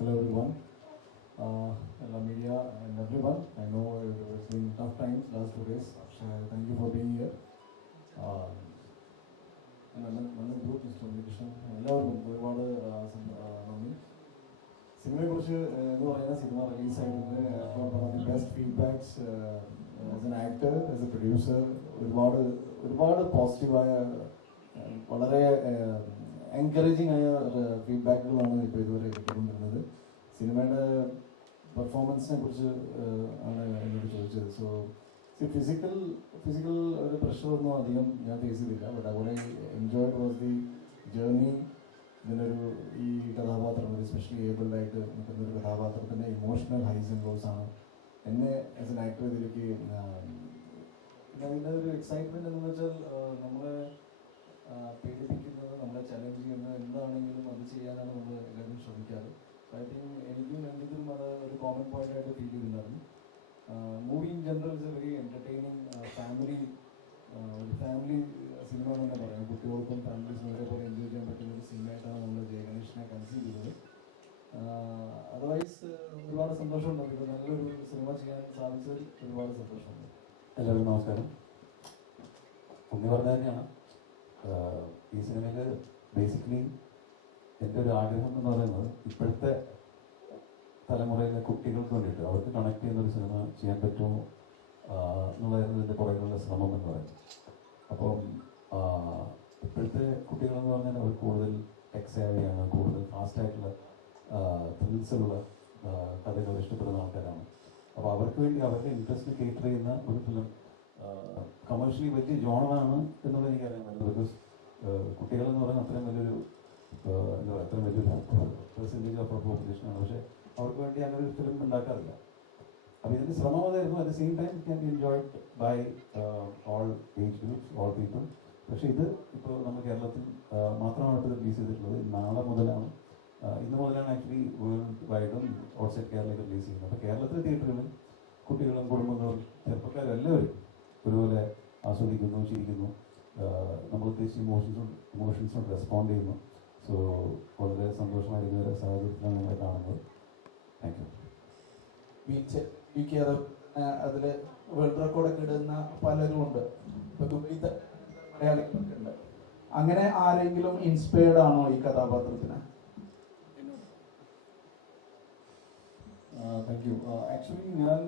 Hello everyone, hello media and everyone. I know it's been tough times last 2 days. Thank you for being here. നല്ല group mister എല്ലാവർക്കും ഒരുപാട് നന്ദി. സിനിമയെക്കുറിച്ച് എന്ന് പറയുന്ന സിനിമ റിലീസായിട്ടുണ്ട്. Best feedbacks as an actor, as a producer, ഒരുപാട് പോസിറ്റീവായ വളരെ എൻകറേജിങ് ആയ ഫീഡ്ബാക്കുകളാണ് ഇപ്പോൾ ഇതുവരെ കിട്ടിക്കൊണ്ടിരുന്നത്. സിനിമയുടെ പെർഫോമൻസിനെ കുറിച്ച് ആണ് എന്നോട് ചോദിച്ചത്. സോ ഫിസിക്കൽ ഒരു പ്രഷറൊന്നും അധികം ഞാൻ ഫേസ് ചെയ്തില്ല. ബട്ട് അവിടെ എൻജോയ്ഡ് വാസ് ദി ജേർണി. ഇതിനൊരു ഈ കഥാപാത്രം ഒരു സ്പെഷ്യലി ഏബിൾഡ് ആയിട്ട് നിൽക്കുന്ന ഒരു കഥാപാത്രത്തിൻ്റെ ഇമോഷണൽ ഹൈസ് ആൻഡ് ലോസ് ആണ് എന്നെ ആസ് എൻ ആക്ടർ ഇതിലേക്ക് അതിൻ്റെ ഒരു എക്സൈറ്റ്മെൻറ്റ് എന്ന് വെച്ചാൽ നമ്മളെ പേടിപ്പിക്കുന്നത്, നമ്മളെ ചലഞ്ച് ചെയ്യുന്നത് എന്താണെങ്കിലും അത് ചെയ്യാനാണ് നമ്മൾ എല്ലാവരും ശ്രമിക്കാറ്. ഐ തിങ്ക് എനിക്കും എന്തെങ്കിലും അത് ഒരു കോമൺ പോയിന്റ് ആയിട്ട് ഫീൽ ചെയ്തിട്ടുണ്ടായിരുന്നു. Movie in general is A very entertaining family cinema എന്ന് തന്നെ പറയാം. കുട്ടികൾക്കും ഫാമിലീസിനും ഒരേപോലെ എൻജോയ് ചെയ്യാൻ പറ്റുന്ന ഒരു സിനിമയായിട്ടാണ് നമ്മൾ ജയഗണേഷിനെ കൺസീവ് ചെയ്തത്. അതർവൈസ് ഒരുപാട് സന്തോഷമുണ്ട്. ഇത് നല്ലൊരു സിനിമ ചെയ്യാൻ സാധിച്ചതിൽ ഒരുപാട് സന്തോഷമുണ്ട്. എല്ലാവർക്കും നമസ്കാരം. ഉണ്ണി പറഞ്ഞ തന്നെയാണ് ഈ സിനിമയിൽ ബേസിക്കലി എൻ്റെ ഒരു ആഗ്രഹം എന്ന് പറയുന്നത് ഇപ്പോഴത്തെ തലമുറയിലെ കുട്ടികൾക്ക് വേണ്ടിയിട്ട് അവർക്ക് കണക്ട് ചെയ്യുന്നൊരു സിനിമ ചെയ്യാൻ പറ്റുമോ എന്നുള്ളതായിരുന്നു ഇതിൻ്റെ പുറകിലുള്ള ശ്രമം എന്ന് പറയുന്നത്. അപ്പം ഇപ്പോഴത്തെ കുട്ടികളെന്ന് പറഞ്ഞാൽ അവർ കൂടുതൽ എക്സൈവിയാണ്, കൂടുതൽ ഫാസ്റ്റായിട്ടുള്ള ത്രിൽസുള്ള കഥകൾ ഇഷ്ടപ്പെടുന്ന ആൾക്കാരാണ്. അപ്പോൾ അവർക്ക് വേണ്ടി അവരുടെ ഇൻട്രസ്റ്റ് കേറ്റർ ചെയ്യുന്ന ഒരു ഫിലിം കമേഴ്ഷ്യലി വലിയ ജോണറാണ് എന്നുള്ളത് എനിക്കറിയാൻ പറ്റും. ബിക്കോസ് കുട്ടികളെന്ന് പറയുന്നത് അത്രയും വലിയൊരു എന്താ പറയുക, അത്രയും വലിയൊരു പെർസെൻറ്റേജ് ഓഫ് പോപ്പുലേഷനാണ്. പക്ഷേ അവർക്ക് വേണ്ടി അങ്ങനെ ഒരു ഫിലിം ഉണ്ടാക്കാറില്ല. അപ്പോൾ ഇതിൻ്റെ ശ്രമം അതായിരുന്നു. At the same time can be enjoyed by all age groups, all people. പക്ഷേ ഇത് ഇപ്പോൾ നമ്മൾ കേരളത്തിൽ മാത്രമാണ് ഇപ്പോൾ റിലീസ് ചെയ്തിട്ടുള്ളത്. നാളെ മുതലാണ്, ഇന്ന് മുതലാണ് ആക്ച്വലി വേൾഡ് വൈഡും ഔട്ട്സൈഡ് കേരളത്തിൽ റിലീസ് ചെയ്യുന്നത്. അപ്പോൾ കേരളത്തിലെ തിയേറ്ററുകളിൽ കുട്ടികളും കുടുംബങ്ങളും ചെറുപ്പക്കാരും എല്ലാവരും ഒരുപോലെ ആസ്വദിക്കുന്നു, ചിരിക്കുന്നു, നമ്മൾ ഉദ്ദേശിച്ച ഇമോഷൻസിനോട് റെസ്പോണ്ട് ചെയ്യുന്നു. സോ വളരെ സന്തോഷമായ ഇതുവരെ സാഹചര്യത്തിലാണ് നമ്മളെ കാണുന്നത്. Thank you. അതിൽ വേൾഡ് റെക്കോർഡൊക്കെ ഇടുന്ന പലരും ഉണ്ട്. ഇപ്പൊ ദുബൈത്തെ മലയാളികളൊക്കെ ഉണ്ട്. അങ്ങനെ ആരെങ്കിലും ഇൻസ്പയർഡ് ആണോ ഈ കഥാപാത്രത്തിന്? Thank you. ആക്ച്വലി ഞാൻ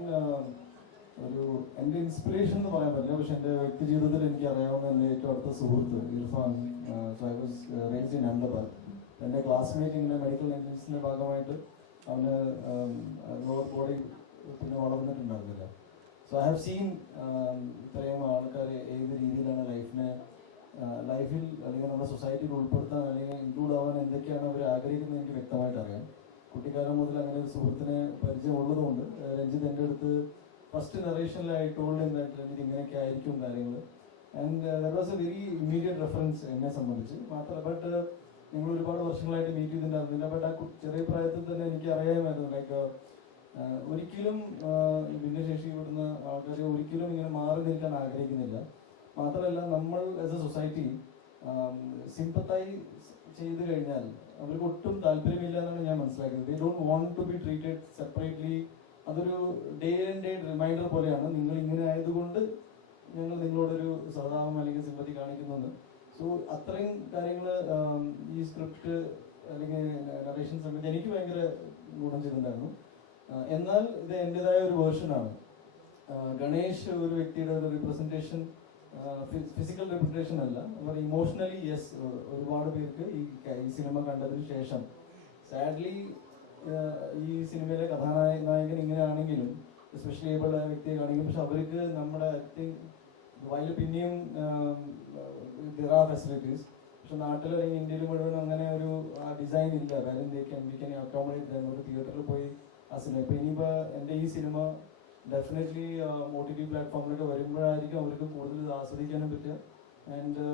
എൻ്റെ ഇൻസ്പിറേഷൻ എന്ന് പറയാൻ പറ്റില്ല. പക്ഷെ എൻ്റെ വ്യക്തി ജീവിതത്തിൽ എനിക്ക് അറിയാവുന്ന എൻ്റെ ഏറ്റവും അടുത്ത സുഹൃത്ത് Irfan. So I was raised in Ahmedabad. എൻ്റെ ക്ലാസ്മേറ്റ് ഇങ്ങനെ മെഡിക്കൽ എൻജിനീയറിംഗിൻ്റെ ഭാഗമായിട്ട് അവന് ലോവർ ബോഡി പിന്നെ വളർന്നിട്ടുണ്ടായിരുന്നില്ല. സോ ഐ ഹാവ് സീൻ ഇത്രയും ആൾക്കാർ ഏത് രീതിയിലാണ് ലൈഫിൽ അല്ലെങ്കിൽ നമ്മുടെ സൊസൈറ്റിയിൽ ഉൾപ്പെടുത്താൻ അല്ലെങ്കിൽ ഇൻക്ലൂഡ് ആവാൻ എന്തൊക്കെയാണ് അവർ ആഗ്രഹിക്കുന്നത് എനിക്ക് വ്യക്തമായിട്ട് അറിയാം. കുട്ടിക്കാലം മുതൽ അങ്ങനെ ഒരു സുഹൃത്തിനെ പരിചയമുള്ളതുകൊണ്ട് രഞ്ജിത്ത് എൻ്റെ അടുത്ത് ഫസ്റ്റ് നറേഷനിലായി ടോൾഡ് രഞ്ജിത്ത് ഇങ്ങനെയൊക്കെ ആയിരിക്കും കാര്യങ്ങൾ. And that was A very immediate reference എന്നെ സംബന്ധിച്ച്. മാത്രമല്ല ബട്ട് ഞങ്ങൾ ഒരുപാട് വർഷങ്ങളായിട്ട് മീറ്റ് ചെയ്തിട്ടുണ്ടായിരുന്നില്ല. ബട്ട് ആ ചെറിയ പ്രായത്തിൽ തന്നെ എനിക്ക് അറിയാമായിരുന്നു ലൈക്ക് ഒരിക്കലും ഭിന്നശേഷിപ്പെടുന്ന ആൾക്കാരെ ഒരിക്കലും ഇങ്ങനെ മാറി നിൽക്കാൻ ആഗ്രഹിക്കുന്നില്ല. മാത്രമല്ല നമ്മൾ ആസ് എ സൊസൈറ്റി സിമ്പത്തൈസ് ചെയ്ത് കഴിഞ്ഞാൽ അവർക്ക് ഒട്ടും താല്പര്യമില്ല എന്നാണ് ഞാൻ മനസ്സിലാക്കിയത്. They don't want to be treated separately. അതൊരു ഡേ ആൻഡ് ഡേ റിമൈൻഡർ പോലെയാണ്. നിങ്ങൾ ഇങ്ങനെ ആയതുകൊണ്ട് ഞങ്ങൾ നിങ്ങളോടൊരു സഹതാപം അല്ലെങ്കിൽ സിമ്പതി കാണിക്കുന്നത്. സോ അത്രയും കാര്യങ്ങൾ ഈ സ്ക്രിപ്റ്റ് അല്ലെങ്കിൽ നറേഷൻ സമയത്ത് എനിക്ക് ഭയങ്കര ഗുണം ചെയ്തിട്ടുണ്ടായിരുന്നു. എന്നാൽ ഇത് എൻ്റെതായ ഒരു വേർഷനാണ്. ഗണേഷ് ഒരു വ്യക്തിയുടെ ഒരു റിപ്രസെൻറ്റേഷൻ, ഫിസിക്കൽ റിപ്രസെൻറ്റേഷൻ അല്ല. അപ്പോൾ ഇമോഷണലി യെസ്, ഒരുപാട് പേർക്ക് ഈ സിനിമ കണ്ടതിന് ശേഷം സാഡ്ലി ഈ സിനിമയിലെ കഥാനായകൻ ഇങ്ങനെയാണെങ്കിലും എസ്പെഷ്യലി ഏബിൾഡ് ആയ വ്യക്തിയെ കാണിക്കും. പക്ഷെ അവർക്ക് നമ്മുടെ ഐ തിങ്ക് ദുബായിൽ പിന്നെയും there are ഫെസിലിറ്റീസ്. പക്ഷെ നാട്ടിൽ അല്ലെങ്കിൽ ഇന്ത്യയിൽ മുഴുവൻ അങ്ങനെ ഒരു ഡിസൈൻ ഇല്ല. കാര്യം വി ക്യാൻ അക്കോമഡേറ്റ് ഒരു തിയേറ്ററിൽ പോയി ആ സിനിമ. ഇപ്പം ഇനിയിപ്പോൾ എൻ്റെ ഈ സിനിമ ഡെഫിനറ്റ്ലി OTT പ്ലാറ്റ്ഫോമിലൊക്കെ വരുമ്പോഴായിരിക്കും അവർക്ക് കൂടുതൽ ആസ്വദിക്കാനും പറ്റുക. ആൻഡ്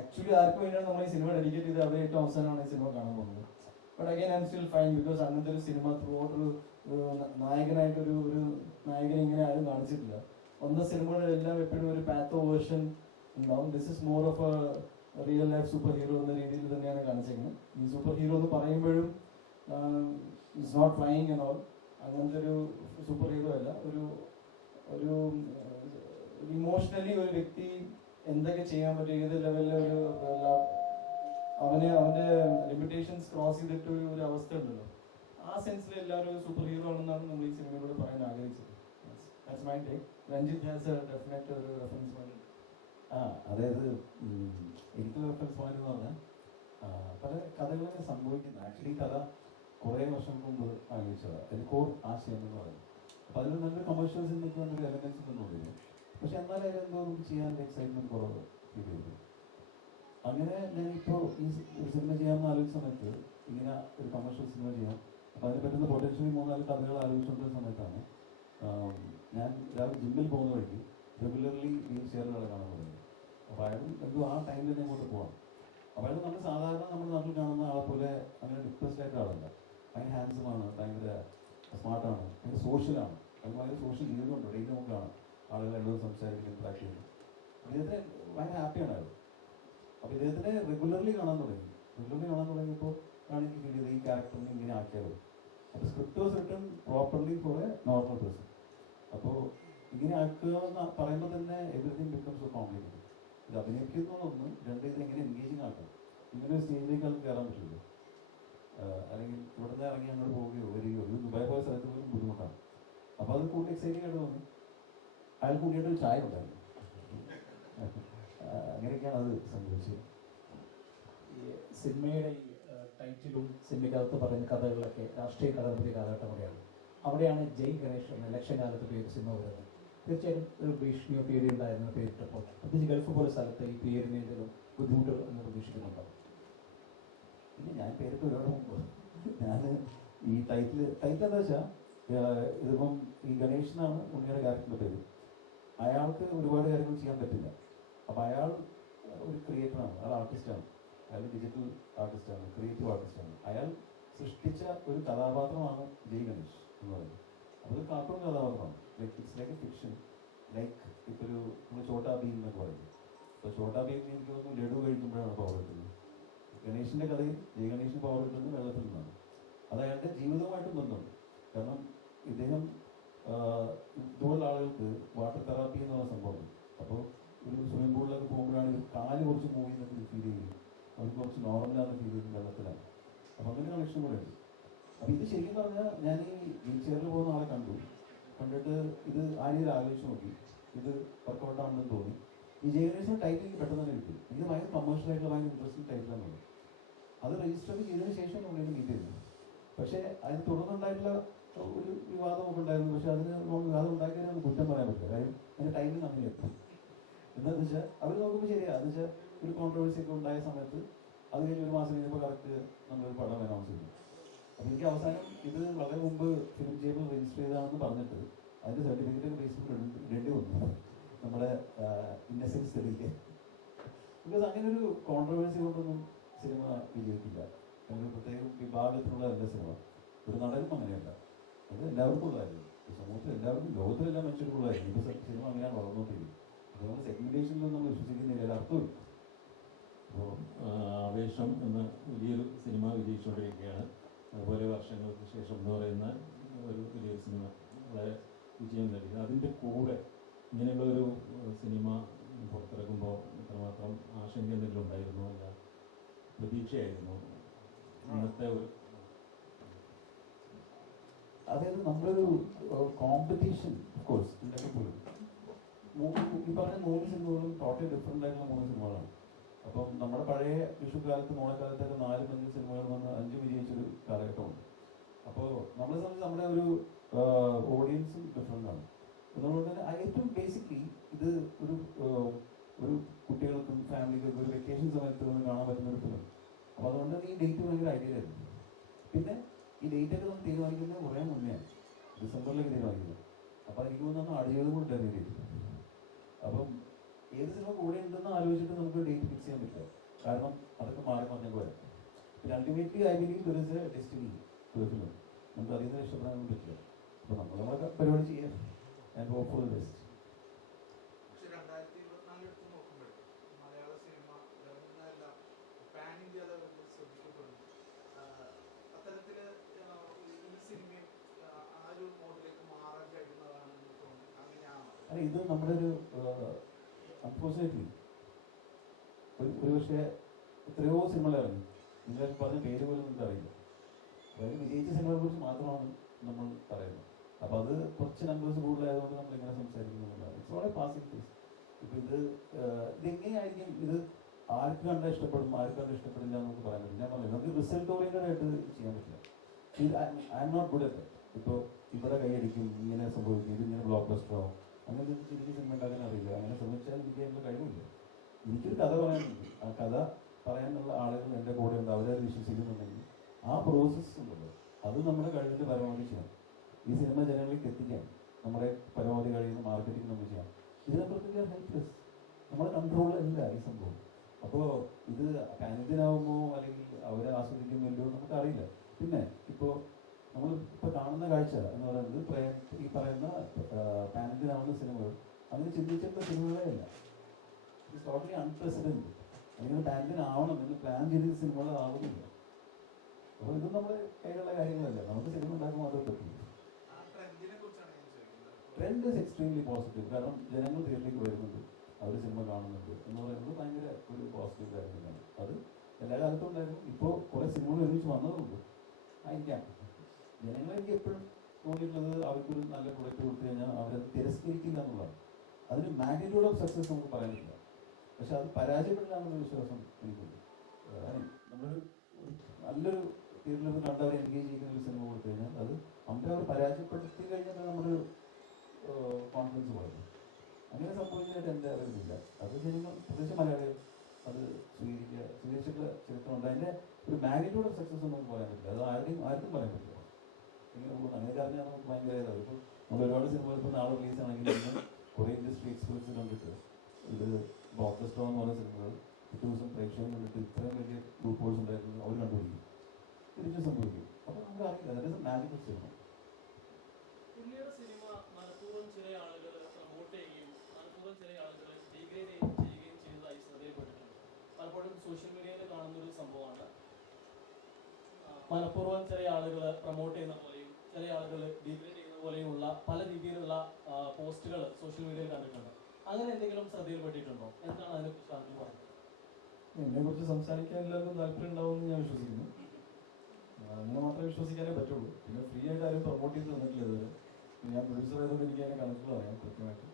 ആക്ച്വലി ആർക്കും വേണ്ടിയാണ് നമ്മൾ ഈ സിനിമ ഡെഡിക്കേറ്റ് ചെയ്ത് അവർ ഏറ്റവും അവസാനമാണ് ഈ സിനിമ കാണാൻ പോകുന്നത്. But again I am still fine because അങ്ങനത്തെ ഒരു സിനിമ ത്രൂ ഔട്ട് ഒരു നായകനായിട്ടൊരു നായകനെ ഇങ്ങനെ ആരും കാണിച്ചിട്ടില്ല. ഒന്ന സിനിമകളെല്ലാം എപ്പോഴും ഒരു പാത്തോ വേർഷൻ ഉണ്ടാവും. This is more of a real life super hero എന്ന രീതിയിൽ തന്നെയാണ് കാണിച്ചേക്കുന്നത്. ഈ സൂപ്പർ ഹീറോ എന്ന് പറയുമ്പോഴും it's not flying and all, അങ്ങനത്തെ ഒരു സൂപ്പർ ഹീറോ അല്ല. ഒരു ഒരു ഇമോഷണലി ഒരു വ്യക്തി എന്തൊക്കെ ചെയ്യാൻ പറ്റും, ഏത് ലെവലിലെ ഒരു അവന്റെ ലിമിറ്റേഷൻസ് ക്രോസ് ചെയ്തിട്ട് ഒരു അവസ്ഥ ഉണ്ടല്ലോ, ആ സെൻസിൽ എല്ലാവരും ഒരു സൂപ്പർ ഹീറോ ആണെന്നാണ് നമ്മൾ ഈ സിനിമയിലൂടെ പറയാൻ ആഗ്രഹിച്ചത്. That's my take. Ranjith has A definite ഒരു റെഫറൻസ് പോയിന്റ്. അതായത് എനിക്ക് റെഫറൻസ് പോയിന്റ് എന്ന് പറഞ്ഞാൽ പല കഥകളൊക്കെ സംഭവിക്കുന്നത് ആക്ച്വലി കഥ കുറേ വർഷം മുമ്പ് ആലോചിച്ചതാണ്. അതിൽ കോർ ആശയം എന്ന് പറയുന്നത്. അപ്പോൾ അതിൽ നല്ലൊരു കമേഴ്ഷ്യൽ സിനിമയ്ക്ക് നല്ലൊരു എലമെന്റ്സ് തന്നുകൊണ്ടിരുന്നു. പക്ഷെ എന്നാലും അതിലെന്തോ നമുക്ക് ചെയ്യാൻ എക്സൈറ്റ്മെന്റ് കുറവ് ഫീൽ ചെയ്തു. അങ്ങനെ ഞാനിപ്പോൾ ഒരു സിനിമ ചെയ്യാമെന്ന് ആലോചിച്ച സമയത്ത് ഇങ്ങനെ ഒരു കമേഴ്ഷ്യൽ സിനിമ ചെയ്യാം, അപ്പോൾ അതിന് പറ്റുന്ന പൊട്ടൻഷ്യലി 3-4 കഥകൾ ആലോചിച്ചുകൊണ്ടിരുന്ന സമയത്താണ് ഞാൻ രാവിലെ ജിമ്മിൽ പോകുന്ന വഴിക്ക് റെഗുലർലി വീൽ ചെയറുകളെ കാണാൻ തുടങ്ങി. അപ്പോൾ അയാൾ എന്തോ ആ ടൈമിൽ തന്നെ ഇങ്ങോട്ട് പോകാം. അപ്പോൾ അയാൾ നമ്മൾ സാധാരണ നമ്മുടെ നാട്ടിൽ കാണുന്ന ആളെ പോലെ അങ്ങനെ ഡിപ്രസ്ഡ് ആയിട്ട് ആളല്ല. ഭയങ്കര ഹാൻഡ്സമാണ്, ഭയങ്കര സ്മാർട്ടാണ്, ഭയങ്കര സോഷ്യലാണ്. അത് ഭയങ്കര സോഷ്യൽ ജീവിതമുണ്ട്. ഡെയിലി നമുക്ക് കാണാം ആളുകളെല്ലാം സംസാരിക്കും, ഇൻട്രാക്ട് ചെയ്യും. അദ്ദേഹത്തിന് ഭയങ്കര ഹാപ്പിയാണ് അയാൾ. അപ്പോൾ ഇദ്ദേഹത്തിനെ റെഗുലർലി കാണാൻ തുടങ്ങിയപ്പോൾ ആണ് എനിക്ക് ഫീൽ ചെയ്തത് ഈ ക്യാരക്ടറിനെ ഇങ്ങനെ ആക്കിയാലോ. അപ്പോൾ script was written properly for a normal person. അപ്പോൾ ഇങ്ങനെ ആക്കുക എന്ന് പറയുമ്പോൾ തന്നെ എവറിഥിങ് ബിക്കംസ് സോ കോംപ്ലിക്കേറ്റഡ്. ഇത് അഭിനയിക്കുന്നതൊന്ന്, രണ്ട് ഇത് എങ്ങനെ എൻഗേജിങ് ആക്കാം. ഇങ്ങനെ ഒരു സ്റ്റേജിലേക്ക് ആൾക്ക് കയറാൻ പറ്റില്ല. അല്ലെങ്കിൽ ഇവിടെ നിന്ന് ഇറങ്ങി അങ്ങോട്ട് പോവുകയോ വരികയോ, ഇത് ദുബായ് പോയ സ്ഥലത്ത് പോലും ബുദ്ധിമുട്ടാണ്. അപ്പോൾ അത് കൂടുതൽ എക്സൈറ്റിംഗ് ആയിട്ട് തോന്നി. അയാൾ കൂടിയിട്ട് ഒരു ചായ ഉണ്ടായിരുന്നു. അങ്ങനെയൊക്കെയാണ് അത് സംഭവിച്ചത്. ഈ സിനിമയുടെ ഈ ടൈറ്റിലും സിനിമയ്ക്കകത്ത് പറയുന്ന കഥകളിലൊക്കെ രാഷ്ട്രീയ കഥാപതി കാലഘട്ടം കൂടെയാണ്. അവിടെയാണ് ജയ് ഗണേഷ് എന്ന ഇലക്ഷൻ കാലത്ത് പേര് സിനിമ വരുന്നത്. തീർച്ചയായിട്ടും ഒരു ഭീഷണിയോ പേര് ഉണ്ടായിരുന്ന പേരിട്ടപ്പോൾ പ്രത്യേകിച്ച് ഗൾഫ് പോലെ സ്ഥലത്ത് ഈ പേരിന് എന്തെങ്കിലും ബുദ്ധിമുട്ടുകൾ എന്ന് പ്രതീക്ഷിക്കുന്നുണ്ടോ? പിന്നെ ഞാൻ പേരിട്ട് ഒരുപാട് മുമ്പ് ഞാൻ ഈ ടൈറ്റിൽ എന്താ വെച്ചാൽ ഇതിപ്പം ഈ ഗണേഷനാണ് ഉണ്ണിയുടെ ക്യാരക്ടറിൻ്റെ പേര്. അയാൾക്ക് ഒരുപാട് കാര്യങ്ങൾ ചെയ്യാൻ പറ്റില്ല. അപ്പോൾ അയാൾ ഒരു ക്രിയേറ്ററാണ്, അയാൾ ആർട്ടിസ്റ്റാണ്, അയാൾ ഡിജിറ്റൽ ആർട്ടിസ്റ്റാണ്, ക്രിയേറ്റീവ് ആർട്ടിസ്റ്റാണ്. അയാൾ സൃഷ്ടിച്ച ഒരു കഥാപാത്രമാണ് ജയ് ഗണേഷ് എന്ന് പറയുന്നത്. അതൊരു കാർട്ടൂൺ കഥാപാത്രമാണ്. It's like A fiction. Like ഇപ്പോൾ ഒരു നമ്മൾ ചോട്ടാ ഭീം എന്നൊക്കെ പറയും. അപ്പോൾ ചോട്ടാ ഭീമിന് എനിക്ക് തോന്നുന്നു ലഡു കഴിക്കുമ്പോഴാണ് പവർ കിട്ടുന്നത്. ഗണേഷിൻ്റെ കഥയിൽ ജയ് ഗണേഷിന് പവർ കിട്ടുന്നത് വെള്ളത്തിൽ നിന്നാണ്. അത് അയാളുടെ ജീവിതവുമായിട്ടും ബന്ധമുണ്ട്. കാരണം ഇദ്ദേഹം ഇതുപോലുള്ള ആളുകൾക്ക് വാട്ടർ തെറാപ്പി എന്ന് പറയുന്ന സംഭവമുണ്ട്. അപ്പോൾ ഒരു സ്വിമ്മിംഗ് പൂളിലൊക്കെ പോകുമ്പോഴാണ് ഇവർ കാല് കുറച്ച് മൂവി എന്നൊക്കെ ഫീൽ ചെയ്യും, അവർ കുറച്ച് നോർമലാണെന്ന് ഫീൽ ചെയ്ത് വെള്ളത്തിലാണ്. അപ്പോൾ അങ്ങനെ കണക്ഷൻ കൂടെ ഉണ്ട്. അപ്പോൾ ഇത് ശരിക്കും പറഞ്ഞാൽ ഞാൻ ഈ വീൽ ചെയറിൽ പോകുന്ന ആളെ കണ്ടിട്ട് ഇത് ആ രീതിയിൽ ആലോചിച്ച് നോക്കി, ഇത് വർക്കൗട്ട് ആണെന്ന് തോന്നി. ഈ ജയഗണേഷിന് ടൈറ്റിൽ എനിക്ക് പെട്ടെന്ന് തന്നെ കിട്ടി. ഇത് ഭയങ്കര കമേഴ്ഷ്യൽ ആയിട്ടുള്ള ഭയങ്കര ഇൻട്രസ്റ്റിംഗ് ടൈറ്റിലാണ്. അത് രജിസ്റ്റർ ചെയ്തതിന് ശേഷം നമ്മളതിന് മീറ്റ് ചെയ്തു. പക്ഷേ അതിന് തുടർന്നുണ്ടായിട്ടുള്ള ഒരു വിവാദമൊക്കെ ഉണ്ടായിരുന്നു. പക്ഷെ അതിന് വിവാദം ഉണ്ടാക്കിയതിനൊന്നും കുറ്റം പറയാൻ പറ്റില്ല. കാര്യം അതിൻ്റെ ടൈമിൽ അങ്ങനെ എത്തും. എന്താണെന്ന് വെച്ചാൽ അവർ നോക്കുമ്പോൾ ശരിയാണ്. അത് വെച്ചാൽ ഒരു കോൺട്രവേഴ്സി ഒക്കെ ഉണ്ടായ സമയത്ത് അത് കഴിഞ്ഞ് ഒരു മാസം കഴിഞ്ഞപ്പോൾ കറക്റ്റ് നമ്മളൊരു പടം അനൗൺസ് ചെയ്തു. അപ്പോൾ എനിക്ക് അവസാനം ഇത് വളരെ മുമ്പ് ഫിലിം ചേമ്പർ രജിസ്റ്റർ ചെയ്തതാണെന്ന് പറഞ്ഞിട്ട് അതിൻ്റെ സർട്ടിഫിക്കറ്റ് ബേസിൽ ഇടേണ്ടി വന്നു നമ്മുടെ ഇന്നസെൻസ് തെളിയിക്കാൻ. ബിക്കോസ് അങ്ങനെ ഒരു കോൺട്രവേഴ്സി കൊണ്ടൊന്നും സിനിമ വിജയിക്കില്ല. അങ്ങനെ പ്രത്യേക വിഭാഗത്തിലുള്ള അല്ല സിനിമ. ഒരു നടനും അങ്ങനെയല്ല. അത് എല്ലാവർക്കും ഉള്ളതായിരുന്നു. സമൂഹത്തിൽ എല്ലാവർക്കും, ലോകത്തിലെല്ലാം മനുഷ്യർക്കും ഉള്ളതായിരുന്നു. ഇപ്പോൾ സിനിമ അങ്ങനെയാണ് വളർന്നുകൊണ്ടിരിക്കുന്നത്. അതുകൊണ്ട് സെഗ്മെന്റേഷനിലൊന്നും നമ്മൾ വിശ്വസിക്കുന്നില്ല, അർത്ഥമില്ല. അപ്പോൾ ആവേശം എന്ന വലിയൊരു സിനിമ വിജയിച്ചുകൊണ്ടിരിക്കുകയാണ്. അതുപോലെ വർഷങ്ങൾക്ക് ശേഷം എന്ന് പറയുന്ന ഒരു വലിയൊരു സിനിമ വളരെ വിജയം നേടി. അതിൻ്റെ കൂടെ ഇങ്ങനെയുള്ള ഒരു സിനിമ പുറത്തിറക്കുമ്പോൾ എത്രമാത്രം ആശങ്ക എന്തെങ്കിലും ഉണ്ടായിരുന്നു, അല്ല പ്രതീക്ഷയായിരുന്നു ഇന്നത്തെ ഒരു? അതായത് നമ്മളൊരു കോമ്പറ്റീഷൻ കോഴ്സ് ഉണ്ടെങ്കിൽ പോലും ഈ പറഞ്ഞ 3 സിനിമകളും ടോട്ടലി ഡിഫറെൻ്റ് ആയിട്ടുള്ള 3 സിനിമകളാണ്. അപ്പം നമ്മുടെ പഴയ വിഷുക്കാലത്ത് ഓണക്കാലത്തൊക്കെ 4-5 സിനിമകൾ വന്ന് 5 വിജയിച്ചൊരു കാലഘട്ടമുണ്ട്. അപ്പോൾ നമ്മളെ സംബന്ധിച്ച് നമ്മുടെ ഒരു ഓഡിയൻസും ഡിഫറെൻ്റ് ആണ്. അതുകൊണ്ട് തന്നെ ഏറ്റവും ബേസിക്കലി ഇത് ഒരു കുട്ടികൾക്കും ഫാമിലിക്കൊക്കെ ഒരു വെക്കേഷൻ സമയത്ത് വന്ന് കാണാൻ പറ്റുന്ന ഒരു ഫിലിം. അപ്പോൾ അതുകൊണ്ട് തന്നെ ഈ ഡേറ്റ് ഭയങ്കര ഐഡിയ ആയിരുന്നു. പിന്നെ ഈ ഡേറ്റൊക്കെ നമ്മൾ തീരുമാനിക്കുന്നത് കുറേ മുന്നെയാണ്, ഡിസംബറിലേക്ക് തീരുമാനിക്കുന്നത്. അപ്പോൾ എനിക്ക് തോന്നുന്നു ആടുജീവിതം കൂടെ ഡെറിവേറ്റ്. അപ്പം ഏത് സിനിമ കൂടെ ഉണ്ടെന്ന് ആലോചിച്ചിട്ട് നമുക്ക് ഡേറ്റ് ഫിക്സ് ചെയ്യാൻ പറ്റില്ല. കാരണം അതൊക്കെ മാറി മറിഞ്ഞു പോരാ. പിന്നെ ultimately I believe there is a destiny to a film. നമുക്ക് അറിയുന്നത് ഇഷ്ടപ്പെടാനൊന്നും പറ്റില്ല. അപ്പോൾ നമ്മളെ പരിപാടി ചെയ്യാം and hope for the best. പക്ഷെ 2024 എടുത്ത് നോക്കുമ്പോൾ മലയാള സിനിമ പാൻ ഇന്ത്യ ലെവലിൽ ശ്രദ്ധിക്കപ്പെടുന്നു. അത്തരത്തിൽ അല്ല, ഇത് നമ്മുടെ ഒരു അൺഫോർച്ചുനേറ്റ്ലി ഒരു പക്ഷേ എത്രയോ സിനിമകൾ ഇറങ്ങി, നിങ്ങൾ പറഞ്ഞ പേര് പോലും നിങ്ങൾക്ക് അറിയില്ല. അതായത് വിജയിച്ച സിനിമയെ കുറിച്ച് മാത്രമാണ് നമ്മൾ പറയുന്നത്. അപ്പോൾ അത് കുറച്ച് നമ്പേഴ്സ് കൂടുതലായതുകൊണ്ട് നമ്മൾ ഇങ്ങനെ സംസാരിക്കുന്നുള്ളതാണ്. ഇറ്റ്സ് വളരെ പാസിംഗ് ഫേസ്. ഇപ്പം ഇതെങ്ങനെയായിരിക്കും, ഇത് ആർക്ക് കണ്ടാൽ ഇഷ്ടപ്പെടും, ആർക്ക് കണ്ടാൽ ഇഷ്ടപ്പെടില്ല നമുക്ക് പറയാൻ പറ്റില്ല. ഞാൻ പറഞ്ഞു നമുക്ക് റിസൾട്ട് ഓറിയൻറ്റഡ് ആയിട്ട് ചെയ്യാൻ പറ്റില്ല. I'm not good at that. ഇപ്പോൾ ഇവിടെ കൈയടിക്കും, ഇങ്ങനെ സംഭവിക്കും, ഇതിങ്ങനെ ബ്ലോക്ക് ബസ്റ്റർ ആവും, അങ്ങനെ എനിക്ക് സിനിമ ഉണ്ടാക്കാൻ അറിയില്ല. അങ്ങനെ ശ്രമിച്ചാൽ എനിക്ക് അതിൻ്റെ കഴിവില്ല. എനിക്കൊരു കഥ പറയാനുണ്ട്, ആ കഥ പറയാനുള്ള ആളുകൾ എൻ്റെ കൂടെ ഉണ്ട്, അവരത് വിശ്വസിക്കുന്നുണ്ടെങ്കിൽ ആ പ്രോസസ്സ് ഉണ്ടല്ലോ, അത് നമ്മുടെ കഴിവിൻ്റെ പരമാവധി ചെയ്യാം. ഈ സിനിമ ജനങ്ങളിലേക്ക് എത്തിക്കാൻ നമ്മുടെ പരമാവധി കഴിയുന്ന മാർക്കറ്റിംഗ് നമുക്ക് ചെയ്യാം. ഇതിനെക്കുറിച്ച് ഹെൽപ്ലെസ്, നമ്മുടെ കൺട്രോളല്ല ഈ സംഭവം. അപ്പോൾ ഇത് പാനിന്ത്യനാവുമോ അല്ലെങ്കിൽ അവരെ ആസ്വദിക്കുമല്ലോ നമുക്കറിയില്ല. പിന്നെ ഇപ്പോൾ നമ്മളിപ്പോൾ കാണുന്ന കാഴ്ച എന്ന് പറയുന്നത് ഈ പറയുന്ന പാനിന്ത്യനാവുന്ന സിനിമകൾ അങ്ങനെ ചിന്തിച്ചിട്ടുള്ള സിനിമകളേ അല്ല. It's totally unprecedented. അല്ലെങ്കിൽ പാനിന്ത്യനാവണം എന്ന് പ്ലാൻ ചെയ്ത സിനിമകൾ ആവുന്നില്ല. അപ്പോൾ ഇതും നമ്മുടെ കയ്യിലുള്ള കാര്യങ്ങളല്ല. നമുക്ക് സിനിമ ഉണ്ടാക്കുമ്പോൾ അത് പറ്റില്ല. Trend is extremely positive. കാരണം ജനങ്ങൾ തിയേറ്ററിലേക്ക് വരുന്നുണ്ട്, അവർ സിനിമ കാണുന്നുണ്ട് എന്ന് പറയുന്നത് ഭയങ്കര ഒരു പോസിറ്റീവ് കാര്യം തന്നെയാണ്. അത് എല്ലാ കാലത്തും ഉണ്ടായിരുന്നു. ഇപ്പോൾ കുറേ സിനിമകൾ ഒരുമിച്ച് വന്നതുകൊണ്ട് ആയിരിക്കാം. ജനങ്ങൾ എനിക്ക് എപ്പോഴും തോന്നിയിട്ടുള്ളത് അവർക്കൊരു നല്ല പ്രൊഡക്റ്റ് കൊടുത്തു കഴിഞ്ഞാൽ അവരത് തിരസ്കരിക്കില്ല എന്നുള്ളതാണ്. അതിന് മാഗ്നിറ്റ്യൂഡ് ഓഫ് സക്സസ് നമുക്ക് പറയാൻ പറ്റില്ല, പക്ഷെ അത് പരാജയപ്പെടില്ല എന്നുള്ള വിശ്വാസം എനിക്കുണ്ട്. നമ്മളൊരു നല്ലൊരു തിയേറ്ററിൽ കണ്ടവരെ എൻഗേജ് ചെയ്യുന്ന ഒരു സിനിമ കൊടുത്തു കഴിഞ്ഞാൽ അത് അവർ പരാജയപ്പെടുത്തി കഴിഞ്ഞാൽ നമ്മുടെ കോൺഫിഡൻസ് കുറയും. അങ്ങനെ സംഭവിച്ചതായിട്ട് എൻ്റെ അറിവില്ല. അത് ജനങ്ങൾ, പ്രത്യേകിച്ച് മലയാളികൾ അത് സ്വീകരിച്ചിട്ടുള്ള ചരിത്രമുണ്ട്. അതിൻ്റെ ഒരു മാഗ്നിറ്റ്യൂഡ് ഓഫ് സക്സസ് നമുക്ക് പറയാൻ പറ്റില്ല. അത് ആർക്കും പറയാൻ പറ്റില്ല. അങ്ങനെ അറിഞ്ഞാൽ നമുക്ക് ഭയങ്കര ഇതാണ്. ഇപ്പോൾ നമ്മൾ ഒരുപാട് സിനിമകൾ ഇപ്പോൾ നാളെ റിലീസാണെങ്കിൽ കുറേ ഇൻഡസ്ട്രി എക്സ്പേർട്സ് കണ്ടിട്ട് ഇത് ബ്ലോക്ക് ബസ്റ്റർ എന്ന് പറയുന്ന സിനിമകൾ പിറ്റേ ദിവസം പ്രേക്ഷകർ കണ്ടിട്ട് ഇത്രയും വലിയ ഗ്രൂപ്പ് ഹോൾസ് ഉണ്ടായിരുന്നു അവർ കണ്ടുപിടിക്കും, തിരിച്ചു സംഭവിക്കും. അപ്പോൾ നമുക്ക് അറിയില്ല, അതായത് മാജിക്കൽ സിനിമ. പിന്നീട് സിനിമ മനഃപൂർവ്വം ചില ആളുകൾ പ്രൊമോട്ട് ചെയ്യുകയും മനഃപൂർവ്വം ചില ആളുകൾ ഡീഗ്രേഡ് ചെയ്യുകയും ചെയ്തതായി ശ്രദ്ധയിൽപ്പെട്ടിട്ടുണ്ട്. പലപ്പോഴും സോഷ്യൽ മീഡിയയിൽ കാണുന്നൊരു സംഭവമാണ്. മനഃപൂർവ്വം ചില ആളുകൾ പ്രൊമോട്ട് ചെയ്യുന്ന പോലെയും ചില ആളുകൾ ഡീഗ്രേഡ് ചെയ്യുന്ന പോലെയുമുള്ള പല രീതിയിലുള്ള പോസ്റ്റുകൾ സോഷ്യൽ മീഡിയയിൽ കണ്ടിട്ടുണ്ട്. അങ്ങനെ എന്തെങ്കിലും ശ്രദ്ധയിൽപ്പെട്ടിട്ടുണ്ടോ? എന്താണ് അതിനെക്കുറിച്ച് താങ്കൾ പറയുന്നത്? എന്നെക്കുറിച്ച് സംസാരിക്കാൻ എല്ലാവർക്കും താല്പര്യം ഉണ്ടാവുമെന്ന് ഞാൻ വിശ്വസിക്കുന്നു. അങ്ങനെ മാത്രമേ വിശ്വസിക്കാനേ പറ്റുള്ളൂ. പിന്നെ ഫ്രീ ആയിട്ട് ആരും പ്രൊമോട്ട് ചെയ്ത് തന്നിട്ടില്ല ഇതുവരെ. ഞാൻ പ്രൊഡ്യൂസർ ആയതുകൊണ്ട് എനിക്ക് അതിനെ കണക്കുകൾ അറിയാം കൃത്യമായിട്ട്.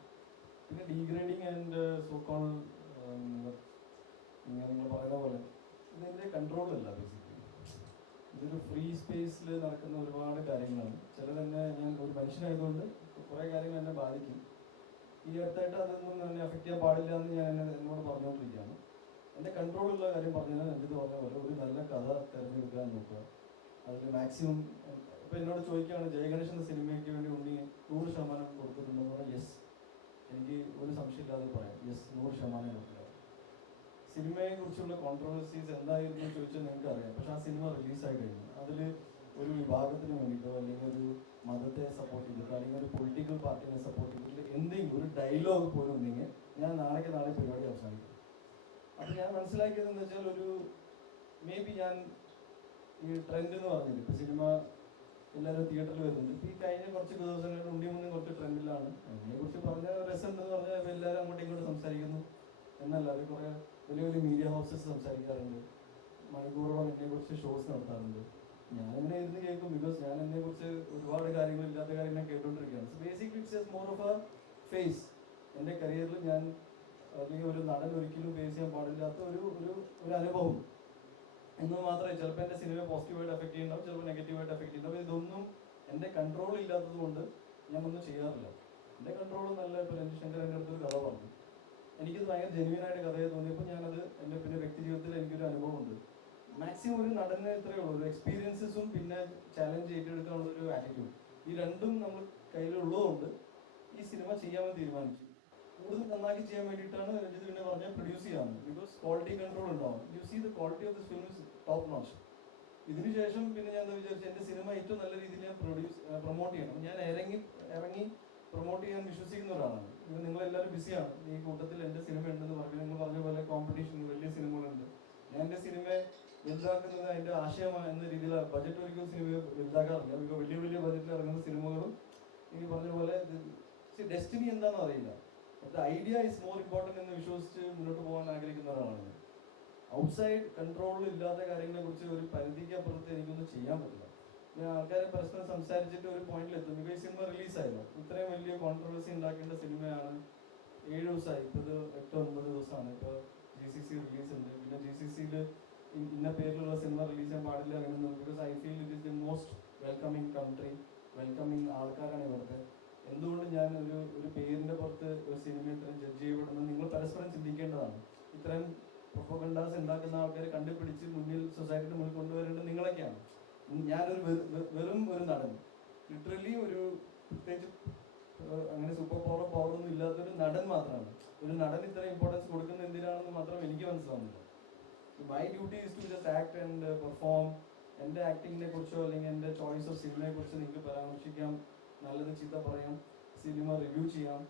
പിന്നെ ഡീഗ്രേഡിങ് ആൻഡ് സോ കോൾ ഇങ്ങനെ നിങ്ങൾ പറയുന്ന പോലെ ഇതിൻ്റെ കൺട്രോളല്ല. ബേസിക്കലി ഇതൊരു ഫ്രീ സ്പേസിൽ നടക്കുന്ന ഒരുപാട് കാര്യങ്ങളാണ്. ചിലതന്നെ ഞാൻ ഒരു മനുഷ്യനായതുകൊണ്ട് കുറേ കാര്യങ്ങൾ എന്നെ ബാധിക്കും. ഈ അടുത്തായിട്ട് അതൊന്നും എന്നെ അഫക്റ്റ് ചെയ്യാൻ പാടില്ല എന്ന് ഞാൻ എന്നോട് പറഞ്ഞുകൊണ്ടിരിക്കുകയാണ്. എൻ്റെ കൺട്രോളുള്ള കാര്യം പറഞ്ഞാൽ രഞ്ജിത്ത് പറഞ്ഞ പോലെ ഒരു നല്ല കഥ തിരഞ്ഞെടുക്കാൻ നോക്കുക. അതിൽ മാക്സിമം ഇപ്പോൾ എന്നോട് ചോദിക്കുകയാണ് ജയഗണേഷ് എന്ന സിനിമയ്ക്ക് വേണ്ടി ഉണ്ണി 100% കൊടുത്തിട്ടുണ്ടെന്ന് പറഞ്ഞാൽ യെസ്, എനിക്ക് ഒരു സംശയമില്ലാതെ പറയാം. യെസ്, 100% കൊടുക്കുക. സിനിമയെക്കുറിച്ചുള്ള കോൺട്രവേഴ്സീസ് എന്തായിരുന്നു ചോദിച്ചാൽ നിങ്ങൾക്ക് അറിയാം. പക്ഷെ ആ സിനിമ റിലീസായി കഴിഞ്ഞു. അതിൽ ഒരു വിഭാഗത്തിന് വേണ്ടിയിട്ടോ അല്ലെങ്കിൽ ഒരു മതത്തെ സപ്പോർട്ട് ചെയ്തിട്ടോ അല്ലെങ്കിൽ ഒരു പൊളിറ്റിക്കൽ പാർട്ടിനെ സപ്പോർട്ട് ചെയ്തിട്ട് എന്തെങ്കിലും ഒരു ഡയലോഗ് പോലും ഉണ്ടെങ്കിൽ ഞാൻ നാളെ പരിപാടി അവസാനിക്കും. അപ്പം ഞാൻ മനസ്സിലാക്കിയതെന്ന് വെച്ചാൽ ഒരു മേ ബി ഞാൻ ഈ ട്രെൻഡ് എന്ന് പറഞ്ഞില്ല, ഇപ്പം സിനിമ എല്ലാവരും തിയേറ്ററിൽ വരുന്നുണ്ട്. ഇപ്പം ഈ കഴിഞ്ഞ കുറച്ച് ദിവസങ്ങളിൽ ഉണ്ണിമുന്നും കുറച്ച് ട്രെൻഡിലാണ്. അതിനെക്കുറിച്ച് പറഞ്ഞ രസമുണ്ടെന്ന് പറഞ്ഞാൽ എല്ലാവരും അങ്ങോട്ടും ഇങ്ങോട്ടും സംസാരിക്കുന്നു എന്നല്ലാതെ കുറേ വലിയ വലിയ മീഡിയ ഹൗസസ് സംസാരിക്കാറുണ്ട്, മണിക്കൂറോളം എന്നെക്കുറിച്ച് ഷോസ് നടത്താറുണ്ട്. ഞാനിങ്ങനെ ഇരുന്ന് കേൾക്കും, ബിക്കോസ് ഞാൻ എന്നെക്കുറിച്ച് ഒരുപാട് കാര്യങ്ങൾ ഇല്ലാത്ത കാര്യങ്ങൾ കേട്ടുകൊണ്ടിരിക്കുകയാണ്. So basically it's more of a phase. എൻ്റെ കരിയറിൽ ഞാൻ അല്ലെങ്കിൽ ഒരു നടൻ ഒരിക്കലും ഫേസ് ചെയ്യാൻ പാടില്ലാത്ത ഒരു അനുഭവം എന്ന് മാത്രമേ. ചിലപ്പോൾ എൻ്റെ സിനിമ പോസിറ്റീവായിട്ട് അഫക്റ്റ് ചെയ്യുന്നുണ്ടാവും, ചിലപ്പോൾ നെഗറ്റീവായിട്ട് അഫക്റ്റ് ചെയ്യുന്നുണ്ടാവും. ഇതൊന്നും എൻ്റെ കൺട്രോൾ ഇല്ലാത്തത് കൊണ്ട് ഞാൻ ഒന്നും ചെയ്യാറില്ല. എൻ്റെ കൺട്രോൾ നല്ല. ഇപ്പോൾ രഞ്ജിത് ശങ്കർ എൻ്റെ അടുത്തൊരു കഥ പറഞ്ഞു, എനിക്കത് ഭയങ്കര ജെന്യൂനായിട്ട് കഥയെ തോന്നിയപ്പോൾ ഞാനത് എൻ്റെ പിന്നെ വ്യക്തി ജീവിതത്തിൽ എനിക്കൊരു അനുഭവമുണ്ട്. മാക്സിമം ഒരു നടന് ഇത്രയേ ഉള്ളൂ, ഒരു എക്സ്പീരിയൻസസും പിന്നെ ചാലഞ്ച് ഏറ്റെടുക്കാനുള്ളൊരു ആറ്റിറ്റ്യൂഡ്. ഈ രണ്ടും നമ്മൾ കയ്യിലുള്ളതുകൊണ്ട് ഈ സിനിമ ചെയ്യാമെന്ന് തീരുമാനിച്ചു. കൂടുതൽ നന്നാക്കി ചെയ്യാൻ വേണ്ടിയിട്ടാണ് രഞ്ജിത്ത് പിന്നെ പറഞ്ഞാൽ പ്രൊഡ്യൂസ് ചെയ്യാമെന്ന്. ബിക്കോസ് ക്വാളിറ്റി കൺട്രോൾ ഉണ്ടാവും. You see the quality of this film is top notch. ഇതിനുശേഷം പിന്നെ ഞാൻ എന്താ വിചാരിച്ചു, എൻ്റെ സിനിമ ഏറ്റവും നല്ല രീതിയിൽ ഞാൻ പ്രൊമോട്ട് ചെയ്യണം. ഞാൻ ഇറങ്ങി പ്രൊമോട്ട് ചെയ്യാൻ വിശ്വസിക്കുന്ന ഒരാളാണ്. ഇത് നിങ്ങളെല്ലാവരും ബിസിയാണ്. ഈ കൂട്ടത്തിൽ എൻ്റെ സിനിമ ഉണ്ടെന്ന് പറഞ്ഞു. നിങ്ങൾ പറഞ്ഞ പോലെ കോമ്പറ്റീഷൻ വലിയ സിനിമകളുണ്ട്. ഞാൻ എൻ്റെ സിനിമയെ വലുതാക്കുന്നത് അതിൻ്റെ ആശയമാണ് എന്ന രീതിയിൽ ബജറ്റ് ഒരിക്കലും സിനിമയെ വലുതാക്കാറില്ല. ഇപ്പോൾ വലിയ വലിയ ബജറ്റിൽ ഇറങ്ങുന്ന സിനിമകളും ഈ പറഞ്ഞ പോലെ ഡെസ്റ്റിനി എന്താണെന്ന് അറിയില്ല. ഐഡിയ ഇസ് മോർ ഇമ്പോർട്ടൻ്റ് എന്ന് വിശ്വസിച്ച് മുന്നോട്ട് പോകാൻ ആഗ്രഹിക്കുന്ന ഒരാളാണ് ഞാൻ. ഔട്ട്സൈഡ് കൺട്രോളിൽ ഇല്ലാത്ത കാര്യങ്ങളെ കുറിച്ച് ഒരു പരിധിക്ക് അപ്പുറത്ത് എനിക്കൊന്നും ചെയ്യാൻ പറ്റില്ല. ഞാൻ ആൾക്കാരെ പരസ്പരം സംസാരിച്ചിട്ട് ഒരു പോയിന്റിലെത്തും. ഇപ്പോൾ ഈ സിനിമ റിലീസായല്ലോ, ഇത്രയും വലിയ കോൺട്രവേഴ്സി ഉണ്ടാക്കേണ്ട സിനിമയാണ്. 7 ദിവസമായി, ഇപ്പോൾ ഇത് 8-9 ദിവസമാണ്. ഇപ്പോൾ GCC റിലീസ് ഉണ്ട്. പിന്നെ GCCയിൽ ഇന്ന പേരിലുള്ള സിനിമ റിലീസ് ചെയ്യാൻ പാടില്ല അങ്ങനെയൊന്നും. Because I feel it is the most welcoming country, welcoming ആൾക്കാരാണ് ഇവിടുത്തെ. എന്തുകൊണ്ട് ഞാൻ ഒരു പേരിന്റെ പുറത്ത് ഒരു സിനിമ ഇത്രയും ജഡ്ജ് ചെയ്യപ്പെടുന്നത് നിങ്ങൾ പരസ്പരം ചിന്തിക്കേണ്ടതാണ്. ഇത്രയും പ്രൊപ്പഗണ്ടാസ് ഉണ്ടാക്കുന്ന ആൾക്കാരെ കണ്ടുപിടിച്ച് മുന്നിൽ സൊസൈറ്റിയുടെ മുന്നിൽ കൊണ്ടുവരേണ്ടത് നിങ്ങളൊക്കെയാണ്. ഞാനൊരു വെറും ഒരു നടൻ, ലിറ്ററലി ഒരു പ്രത്യേകിച്ച് അങ്ങനെ സൂപ്പർ പവറൊന്നും ഇല്ലാത്തൊരു നടൻ മാത്രമാണ്. ഒരു നടൻ ഇത്ര ഇമ്പോർട്ടൻസ് കൊടുക്കുന്നത് എന്തിനാണെന്ന് മാത്രം എനിക്ക് മനസ്സിലാവുന്നില്ല. My duty is to just act and perform. എൻ്റെ ആക്ടിങ്ങിനെ കുറിച്ചോ അല്ലെങ്കിൽ എൻ്റെ ചോയ്സ് ഓഫ് സിനിമയെ കുറിച്ച് നിങ്ങൾക്ക് പരാമർശിക്കാം, നല്ലത് ചീത്ത പറയാം, സിനിമ റിവ്യൂ ചെയ്യാം,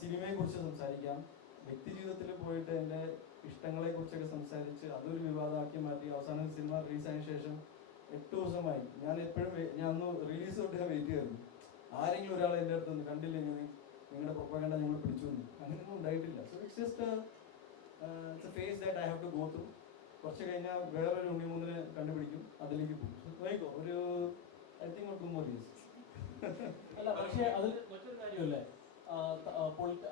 സിനിമയെ കുറിച്ച് സംസാരിക്കാം. വ്യക്തി ജീവിതത്തിൽ പോയിട്ട് എൻ്റെ ഇഷ്ടങ്ങളെ കുറിച്ചൊക്കെ സംസാരിച്ച് അതൊരു വിവാദമാക്കി മാറ്റി അവസാനം സിനിമ റിലീസായതിനു ശേഷം 8 ദിവസമായി ഞാൻ എപ്പോഴും ഞാൻ ഒന്ന് റിലീസ് തൊട്ട് ഞാൻ വെയിറ്റ് ചെയ്യായിരുന്നു. ആരെങ്കിലും ഒരാൾ എൻ്റെ അടുത്ത് ഒന്ന് കണ്ടില്ല, ഇങ്ങനെ നിങ്ങളുടെ പ്രൊപ്പഗണ്ട നിങ്ങൾ പിടിച്ചു എന്ന്. അങ്ങനെയൊന്നും ഉണ്ടായിട്ടില്ല. So it's just it's a phase that I have to go through. കുറച്ച് കഴിഞ്ഞാൽ വേറൊരു ഉണ്ണിമൂന്നിനെ കണ്ടുപിടിക്കും, അതിലേക്ക് പോകും. നോക്കോ, ഒരു ഐ തിങ്ക് 2 more years. അല്ല, പക്ഷേ അതിൽ മറ്റൊരു കാര്യമല്ലേ,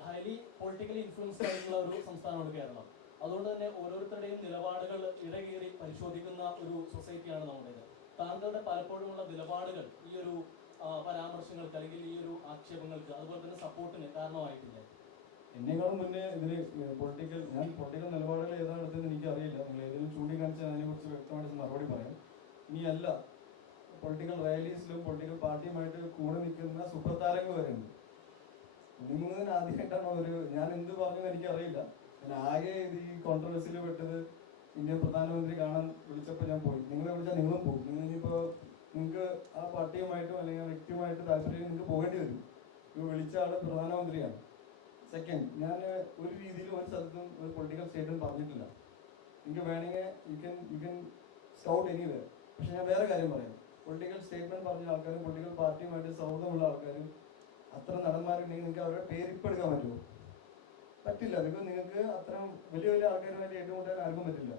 ഹൈലി പൊളിറ്റിക്കലി ഇൻഫ്ലുവൻസ്ഡ് ആയിട്ടുള്ള ഒരു സംസ്ഥാനമാണ് കേരളം. അതുകൊണ്ട് തന്നെ ഓരോരുത്തരുടെയും നിലപാടുകൾ ഇടകീറി പരിശോധിക്കുന്ന ഒരു സൊസൈറ്റിയാണ് നമ്മുടേത്. താങ്കളുടെ പലപ്പോഴുമുള്ള നിലപാടുകൾ ഈ ഒരു പരാമർശങ്ങൾക്ക് അല്ലെങ്കിൽ ഈ ഒരു ആക്ഷേപങ്ങൾക്ക് അതുപോലെ തന്നെ സപ്പോർട്ടിന് കാരണമായിട്ടില്ല? എന്നേക്കാളും മുന്നേ ഇതിന് ഞാൻ പൊളിറ്റിക്കൽ നിലപാടുകൾ ഏതാണ് എടുത്തതെന്ന് എനിക്കറിയില്ല. നിങ്ങൾ ഏതെങ്കിലും ചൂണ്ടിക്കാണിച്ചാൽ അതിനെക്കുറിച്ച് വ്യക്തമായിട്ട് മറുപടി പറയാം. ഇനിയല്ല, പൊളിറ്റിക്കൽ റാലീസിലും പൊളിറ്റിക്കൽ പാർട്ടിയുമായിട്ട് കൂടെ നിൽക്കുന്ന സുപ്രധാരങ്ങൾ വരെ ഉണ്ട്. ഉണ്ണിമൂന്നിന് ആദ്യമായിട്ടാണ് ഞാൻ എന്ത് പറഞ്ഞെന്ന് എനിക്കറിയില്ല. ഞാൻ ആകെ ഇത് ഈ കോൺട്രവേഴ്സിയിൽ പെട്ടത് ഇന്ത്യൻ പ്രധാനമന്ത്രി കാണാൻ വിളിച്ചപ്പോൾ ഞാൻ പോയി. നിങ്ങളെ വിളിച്ചാൽ നിങ്ങളും പോകും. നിങ്ങൾ ഇനിയിപ്പോൾ നിങ്ങൾക്ക് ആ പാർട്ടിയുമായിട്ടും അല്ലെങ്കിൽ ആ വ്യക്തിയുമായിട്ട് താല്പര്യം നിങ്ങൾക്ക് പോകേണ്ടി വരും. ഇപ്പോൾ വിളിച്ച ആൾ പ്രധാനമന്ത്രിയാണ്. സെക്കൻഡ്, ഞാൻ ഒരു രീതിയിലും ഒരു സ്ഥലത്തും ഒരു പൊളിറ്റിക്കൽ സ്റ്റേറ്റും പറഞ്ഞിട്ടില്ല. നിങ്ങൾക്ക് വേണമെങ്കിൽ യു ക്യാൻ സ്കൗട്ട് എനിവേ. പക്ഷെ ഞാൻ വേറെ കാര്യം പറയാം. പൊളിറ്റിക്കൽ സ്റ്റേറ്റ്മെന്റ് പറഞ്ഞ ആൾക്കാരും പൊളിറ്റിക്കൽ പാർട്ടിയുമായിട്ട് സൗഹൃദമുള്ള ആൾക്കാരും അത്ര നടന്മാരുണ്ടെങ്കിൽ നിങ്ങൾക്ക് അവരുടെ പേര് ഇപ്പം എടുക്കാൻ പറ്റുമോ? പറ്റില്ല. ബിക്കോസ് നിങ്ങൾക്ക് അത്ര വലിയ വലിയ ആൾക്കാരുമായിട്ട് ഏറ്റുമുട്ടാൻ ആർക്കും പറ്റില്ല.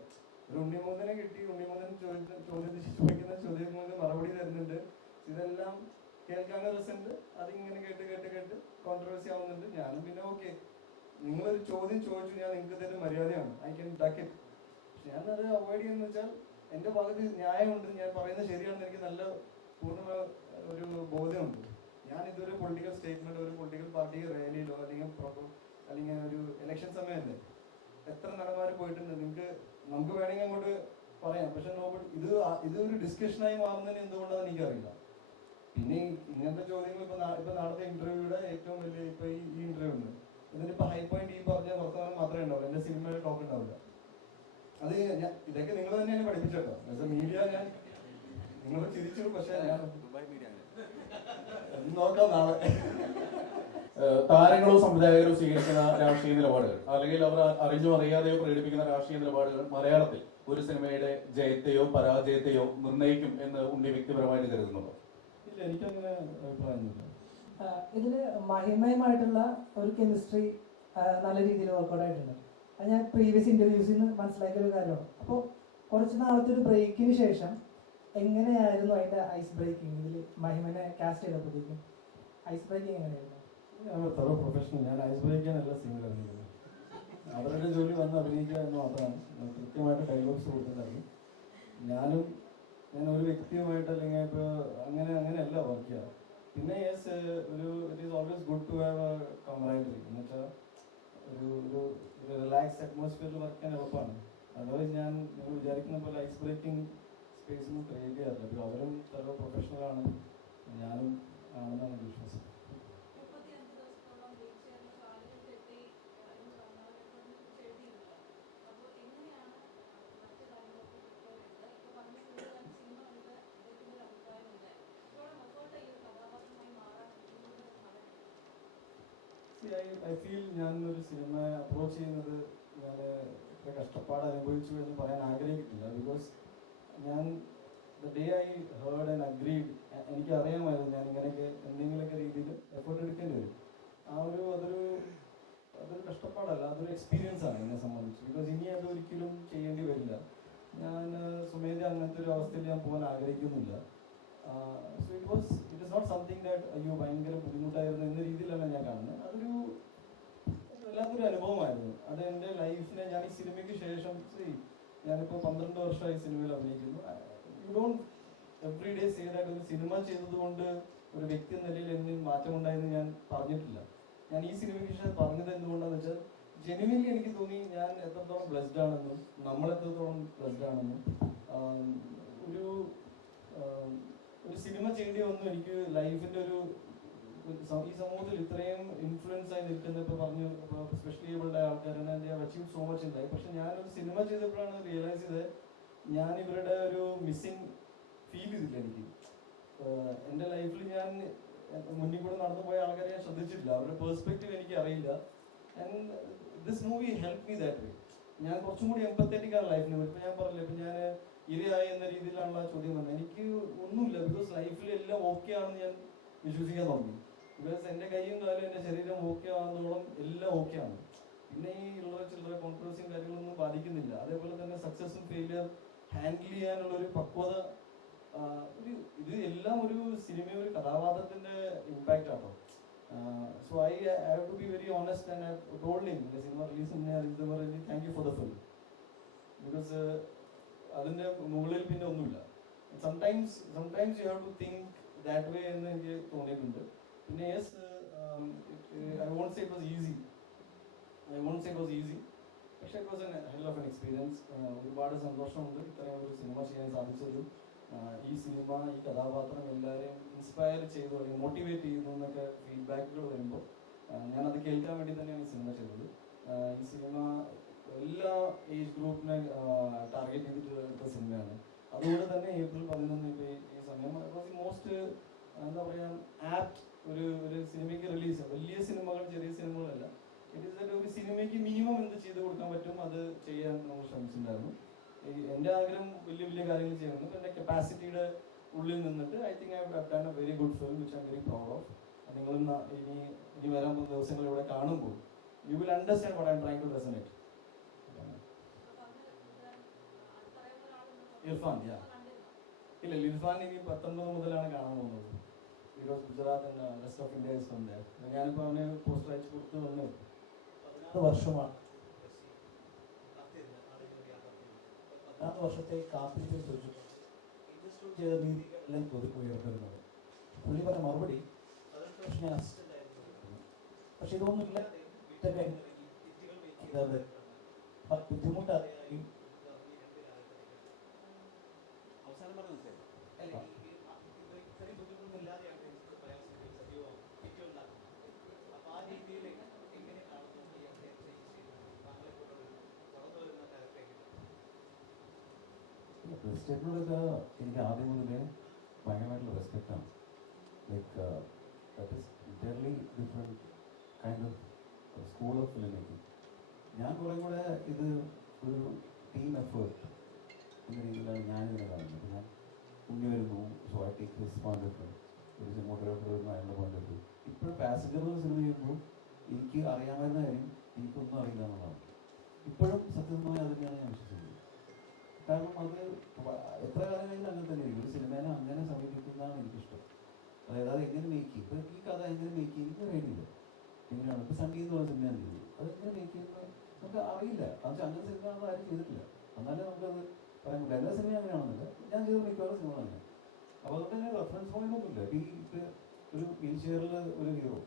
ഒരു ഉണ്ണിമൂന്നിനെ കിട്ടി, ഉണ്ണിമൂന്നൻ ചോദിക്കുന്ന ചോദ്യങ്ങൾക്ക് മറുപടി തരുന്നുണ്ട്. ഇതെല്ലാം കേൾക്കാൻ രസമുണ്ട്. അതിങ്ങനെ കേട്ട് കോൺട്രവേഴ്സി ആവുന്നുണ്ട്. ഞാനും പിന്നെ ഓക്കെ, നിങ്ങളൊരു ചോദ്യം ചോദിച്ചു, ഞാൻ നിങ്ങൾക്ക് തരുന്ന മര്യാദയാണ്. I can duck it. പക്ഷെ ഞാനത് അവോയ്ഡ് ചെയ്യുന്ന വെച്ചാൽ എൻ്റെ ഭാഗത്ത് ന്യായമുണ്ട്, ഞാൻ പറയുന്നത് ശരിയാണെന്ന് എനിക്ക് നല്ല പൂർണ്ണമായ ഒരു ബോധ്യമുണ്ട്. ഞാൻ ഇതൊരു പൊളിറ്റിക്കൽ സ്റ്റേറ്റ്മെന്റ് ഒരു പൊളിറ്റിക്കൽ പാർട്ടി റാലിയിലോ അല്ലെങ്കിൽ ഒരു ഇലക്ഷൻ സമയമല്ലേ, എത്ര നടന്മാർ പോയിട്ടുണ്ട്. നമുക്ക് വേണമെങ്കിൽ അങ്ങോട്ട് പറയാം. പക്ഷെ ഇതൊരു ഡിസ്കഷനായി മാറുന്നതിന് എന്തുകൊണ്ടാണെന്ന് എനിക്കറിയില്ല. പിന്നെ ഇങ്ങനത്തെ ചോദ്യങ്ങൾ ഇപ്പൊ നാളത്തെ ഇന്റർവ്യൂയുടെ ഏറ്റവും വലിയ ഇപ്പൊ ഈ ഇന്റർവ്യൂ ഉണ്ട്. ഇതിനിപ്പോ ഹൈ പോയിന്റ് ഈ പറഞ്ഞ വർത്തമാനം മാത്രമേ ഉണ്ടാവില്ല, എന്റെ സിനിമയുടെ ടോക്ക് ഉണ്ടാവില്ല. അത് ഇതൊക്കെ നിങ്ങൾ തന്നെയാണ് പഠിപ്പിച്ചോ. മീഡിയ ഞാൻ നിങ്ങൾ ചിരിച്ചു, പക്ഷെ ഞാൻ നോക്കാം നാളെ. താരങ്ങളോ സംവിധായകരോ സ്വീകരിക്കുന്ന രാഷ്ട്രീയ നിലപാടുകൾ അല്ലെങ്കിൽ അവർ അറിഞ്ഞോ അറിയാതെയോ പ്രകടിപ്പിക്കുന്ന രാഷ്ട്രീയ നിലപാടുകൾ മലയാളത്തിൽ ഒരു സിനിമയുടെ ജയത്തെയോ പരാജയത്തെയോ നിർണ്ണയിക്കും എന്ന് ഉണ്ണി വ്യക്തിപരമായിട്ട് കരുതുന്നുണ്ടോ? ഇല്ല, എനിക്കങ്ങനെ അഭിപ്രായമൊന്നുമില്ല. ഇതില് മഹിമയുമായിട്ടുള്ള ഒരു കെമിസ്ട്രി നല്ല രീതിയിൽ വർക്കൗട്ട് ആയിട്ടുണ്ട്. അത് ഞാൻ പ്രീവിയസ് ഇന്റർവ്യൂസിൽ നിന്ന് മനസ്സിലാക്കിയ ഒരു കാര്യമാണ്. അപ്പോൾ കുറച്ച് നാളത്തെ ഒരു ബ്രേക്കിന് ശേഷം എങ്ങനെയായിരുന്നു അതിന്റെ ഐസ് ബ്രേക്കിംഗ്? ഇതിൽ മഹിമനെ കാസ്റ്റ് ചെയ്തപ്പോഴത്തേക്കും ഐസ് ബ്രേക്കിംഗ് എങ്ങനെയായിരുന്നു? പ്രൊഫഷണൽ. ഞാൻ ഐസ് ബ്രേക്ക് ചെയ്യാനല്ല സിനിമയിൽ അഭിനയിക്കുന്നത്. അവരുടെ ജോലി വന്ന് അഭിനയിക്കുക എന്ന് മാത്രമാണ്. കൃത്യമായിട്ട് ഡയലോഗ്സ് കൊടുക്കുന്നുണ്ടായിരുന്നു. ഞാൻ ഒരു വ്യക്തിയുമായിട്ട് അല്ലെങ്കിൽ ഇപ്പോൾ അങ്ങനെയല്ല വർക്ക് ചെയ്യുക. പിന്നെ yes, it is always good to have a camaraderie. എന്ന് വെച്ചാൽ ഒരു റിലാക്സ്ഡ് അറ്റ്മോസ്ഫിയറിൽ വർക്ക് ചെയ്യാൻ എളുപ്പമാണ്. അതർവൈസ് നിങ്ങൾ വിചാരിക്കുന്ന പോലെ ഐസ് ബ്രേക്കിംഗ് സ്പേസ് ഒന്നും ക്രിയേറ്റ് ചെയ്യാറില്ല. ഇപ്പോൾ അവരും സർവ്വ പ്രൊഫഷണലാണ്, ഞാനും ആണെന്നാണ് വിശ്വാസം. ഐ ഫീൽ ഞാനൊരു സിനിമ അപ്രോച്ച് ചെയ്യുന്നത് ഞാൻ ഇത്ര കഷ്ടപ്പാട് അനുഭവിച്ചു എന്ന് പറയാൻ ആഗ്രഹിക്കുന്നില്ല. Because the day I heard and agreed, എനിക്ക് അറിയാമായിരുന്നു ഞാൻ ഇങ്ങനെയൊക്കെ എന്തെങ്കിലുമൊക്കെ രീതിയിൽ എഫേർട്ട് എടുക്കേണ്ടി വരും. കഷ്ടപ്പാടല്ല, അതൊരു എക്സ്പീരിയൻസ് ആണ് എന്നെ സംബന്ധിച്ച്. ബിക്കോസ് ഇനി അത് ഒരിക്കലും ചെയ്യേണ്ടി വരില്ല. ഞാൻ സുമേധ അങ്ങനത്തെ ഒരു അവസ്ഥയിൽ ഞാൻ പോകാൻ ആഗ്രഹിക്കുന്നില്ല. So it is not something that അയ്യോ ഭയങ്കര ബുദ്ധിമുട്ടായിരുന്നു എന്ന രീതിയിലല്ല ഞാൻ കാണുന്നത്. അതൊരു വല്ലാത്തൊരു അനുഭവമായിരുന്നു. അത് എൻ്റെ ലൈഫിനെ, ഞാൻ ഈ സിനിമയ്ക്ക് ശേഷം ഞാനിപ്പോൾ 12 വർഷമായി സിനിമയിൽ അഭിനയിക്കുന്നു. You don't every day say that ഒരു സിനിമ ചെയ്തതുകൊണ്ട് ഒരു വ്യക്തി എന്ന നിലയിൽ എന്നിൽ മാറ്റമുണ്ടായെന്ന് ഞാൻ പറഞ്ഞിട്ടില്ല. ഞാൻ ഈ സിനിമയ്ക്ക് ശേഷം പറഞ്ഞത് എന്തുകൊണ്ടാന്ന് വെച്ചാൽ ജെനുവിൻലി എനിക്ക് തോന്നി ഞാൻ എത്രത്തോളം ബ്ലെസ്ഡ് ആണെന്നും നമ്മൾ എത്രത്തോളം ബ്ലെസ്ഡ് ആണെന്നും. ഒരു സിനിമ ചെയ്യേണ്ടി വന്നു എനിക്ക് ലൈഫിൻ്റെ ഈ സമൂഹത്തിൽ ഇത്രയും ഇൻഫ്ലുവൻസ് ആയി നിൽക്കുന്ന, ഇപ്പോൾ പറഞ്ഞു സ്പെഷ്യലി ഏബിൾഡ് ആൾക്കാരാണ്, അച്ചീവ് സോ മച്ച് ഉണ്ടായി. പക്ഷെ ഞാനൊരു സിനിമ ചെയ്തപ്പോഴാണ് റിയലൈസ് ചെയ്തത് ഞാൻ ഇവരുടെ ഒരു മിസ്സിങ് ഫീൽ ചെയ്തില്ല. എനിക്ക് എൻ്റെ ലൈഫിൽ ഞാൻ മുന്നിൽ കൂടെ നടന്നു പോയ ആൾക്കാരെ ഞാൻ ശ്രദ്ധിച്ചിട്ടില്ല, അവരുടെ പേഴ്സ്പെക്റ്റീവ് എനിക്ക് അറിയില്ല. And this movie help me that way. ഞാൻ കുറച്ചും കൂടി എംപത്തറ്റിക് ആണ് ലൈഫിനെ. ഇപ്പം ഞാൻ പറഞ്ഞില്ല, ഇപ്പം ഞാൻ ഇരയായി എന്ന രീതിയിലാണുള്ള ചോദ്യം വന്നത്. എനിക്ക് ഒന്നുമില്ല, ബിക്കോസ് ലൈഫിൽ എല്ലാം ഓക്കെ ആണെന്ന് ഞാൻ വിശ്വസിക്കാൻ തുടങ്ങി. ബിക്കോസ് എൻ്റെ കൈയും കാലും എൻ്റെ ശരീരം ഓക്കെ ആകുന്നതോളം എല്ലാം ഓക്കെ ആണ്. പിന്നെ ഈ ചില്ലറ കോൺട്രവേഴ്സിയും കാര്യങ്ങളൊന്നും ബാധിക്കുന്നില്ല. അതേപോലെ തന്നെ സക്സസും ഫെയിലിയർ ഹാൻഡിൽ ചെയ്യാനുള്ളൊരു പക്വത, ഇത് എല്ലാം ഒരു സിനിമ, ഒരു കഥാപാത്രത്തിന്റെ ഇമ്പാക്റ്റ് ആണോ. So I have to be very honest and I told him സിനിമ release thank you for the film. Because അതിന്റെ മുകളിൽ പിന്നെ ഒന്നുമില്ല. Sometimes you have to think that way എന്ന് എനിക്ക് തോന്നിയിട്ടുണ്ട്. പിന്നെ yes, I won't say it was easy, പക്ഷേ it was a hell of an experience. ഒരുപാട് സന്തോഷമുണ്ട് ഇത്രയും ഒരു സിനിമ ചെയ്യാൻ സാധിച്ചതും. ഈ സിനിമ, ഈ കഥാപാത്രം എല്ലാവരെയും ഇൻസ്പയർ ചെയ്തു അല്ലെങ്കിൽ മോട്ടിവേറ്റ് ചെയ്തു എന്നൊക്കെ ഫീഡ്ബാക്കുകൾ വരുമ്പോൾ ഞാനത് കേൾക്കാൻ വേണ്ടി തന്നെയാണ് ഈ സിനിമ ചെയ്തത്. ഈ സിനിമ എല്ലാ ഏജ് ഗ്രൂപ്പിനെ ടാർഗറ്റ് ചെയ്തിട്ടുള്ള എടുത്ത സിനിമയാണ്. അതുകൊണ്ട് തന്നെ April 11 ഇപ്പോൾ ഈ സമയം മോസ്റ്റ് എന്താ പറയുക ആപ്റ്റ് ഒരു സിനിമയ്ക്ക് റിലീസ്. വലിയ സിനിമകൾ, ചെറിയ സിനിമകളല്ല, ഇറ്റ് ഈസ് ഒരു സിനിമയ്ക്ക് മിനിമം എന്ത് ചെയ്ത് കൊടുക്കാൻ പറ്റും അത് ചെയ്യാൻ നമ്മൾ ശ്രമിച്ചിട്ടുണ്ടായിരുന്നു. എൻ്റെ ആഗ്രഹം വലിയ കാര്യങ്ങൾ ചെയ്യുന്നു. എൻ്റെ കപ്പാസിറ്റിയുടെ ഉള്ളിൽ നിന്നിട്ട് I think I have done a very good film which I'm very proud of. നിങ്ങളും ഇനി വരാൻ പോകുന്ന ദിവസങ്ങൾ ഇവിടെ കാണുമ്പോൾ you will understand what I'm trying to resonate. Irfan ഇല്ല, ഇർഫാൻ ഇനി 19 മുതലാണ് കാണാൻ പോകുന്നത്. Because Gujarat and rest of India is from there. ഞാനിപ്പോൾ അവന് പോസ്റ്റർ അയച്ചു കൊടുത്ത് വന്നു. 16 വർഷമാണ്, 16 വർഷത്തെ കാത്തിരിപ്പിൽ ചോദിച്ചു ഇൻഡസ്ട്രി ചെയ്ത നീതികളെല്ലാം ഉയർന്നിരുന്നത്. പുള്ളി പറഞ്ഞ മറുപടി, പക്ഷെ ഞാൻ അസിസ്റ്റന്റ് ആയിരുന്നു, പക്ഷെ ഇതൊന്നും ഇല്ലാതെ ബുദ്ധിമുട്ടറിയാനും അവസാനം പറഞ്ഞു അപ്പൊ ആ രീതിയിലേക്ക് എങ്ങനെയാണ് ക്രിസ്ത്യനോടൊക്കെ എനിക്ക് ആദ്യം മുതലേ ഭയങ്കരമായിട്ടുള്ള റെസ്പെക്റ്റാണ്. Like that is entirely different kind of school of film making. ഞാൻ കുറേ കൂടെ ഇത് ഒരു ടീം എഫേർട്ട് എന്ന രീതിയിലാണ് ഞാനിതിനെ കാണുന്നത്. ഞാൻ മുങ്ങി വരുന്നു, so I take this point of view, ഒരു സിനിമോട്ടോഗ്രാഫർ വരുന്നു അതിൻ്റെ പോയിന്റ് ഓഫ് വ്യൂ. ഇപ്പോൾ പാസഞ്ചർ എന്ന സിനിമ ചെയ്യുമ്പോൾ എനിക്ക് അറിയാമായിരുന്ന കാര്യം എനിക്കൊന്നും അറിയില്ല എന്നുള്ളതാണ്. ഇപ്പോഴും സത്യസന്ധമായി അത് തന്നെയാണ് ഞാൻ വിശ്വസിക്കുന്നത്. കാരണം അത് എത്ര കാലം കഴിഞ്ഞാൽ അങ്ങനെ തന്നെ ഒരു സിനിമേനെ അങ്ങനെ സമീപിക്കുന്നതാണ് എനിക്കിഷ്ടം. അതായത് അത് എങ്ങനെ മേക്ക് ചെയ്യും. ഇപ്പോൾ ഈ കഥ എങ്ങനെ മേക്ക് ചെയ്യും എനിക്ക് അറിയില്ല. എങ്ങനെയാണ് ഇപ്പോൾ സംഗീതം എന്ന് പറഞ്ഞ സിനിമയാണ് ചെയ്തത്, അതെങ്ങനെ മേക്ക് ചെയ്യുന്നത് നമുക്ക് അറിയില്ല. അത് അങ്ങനെ സിനിമയാണെന്ന് ആരും ചെയ്തിട്ടില്ല. എന്നാലേ നമുക്കത് പറയാൻ പറ്റില്ല. എല്ലാ സിനിമയും അങ്ങനെയാണെന്നില്ല, ഞാൻ ചെയ്ത മിക്കവാറും സിനിമ തന്നെ. അപ്പോൾ അതുകൊണ്ട് തന്നെ റെഫറൻസ് പോയിന്റ് ഒന്നുമില്ല. ഈ ഒരു വീൽ ചെയറിൽ ഒരു ഹീറോ,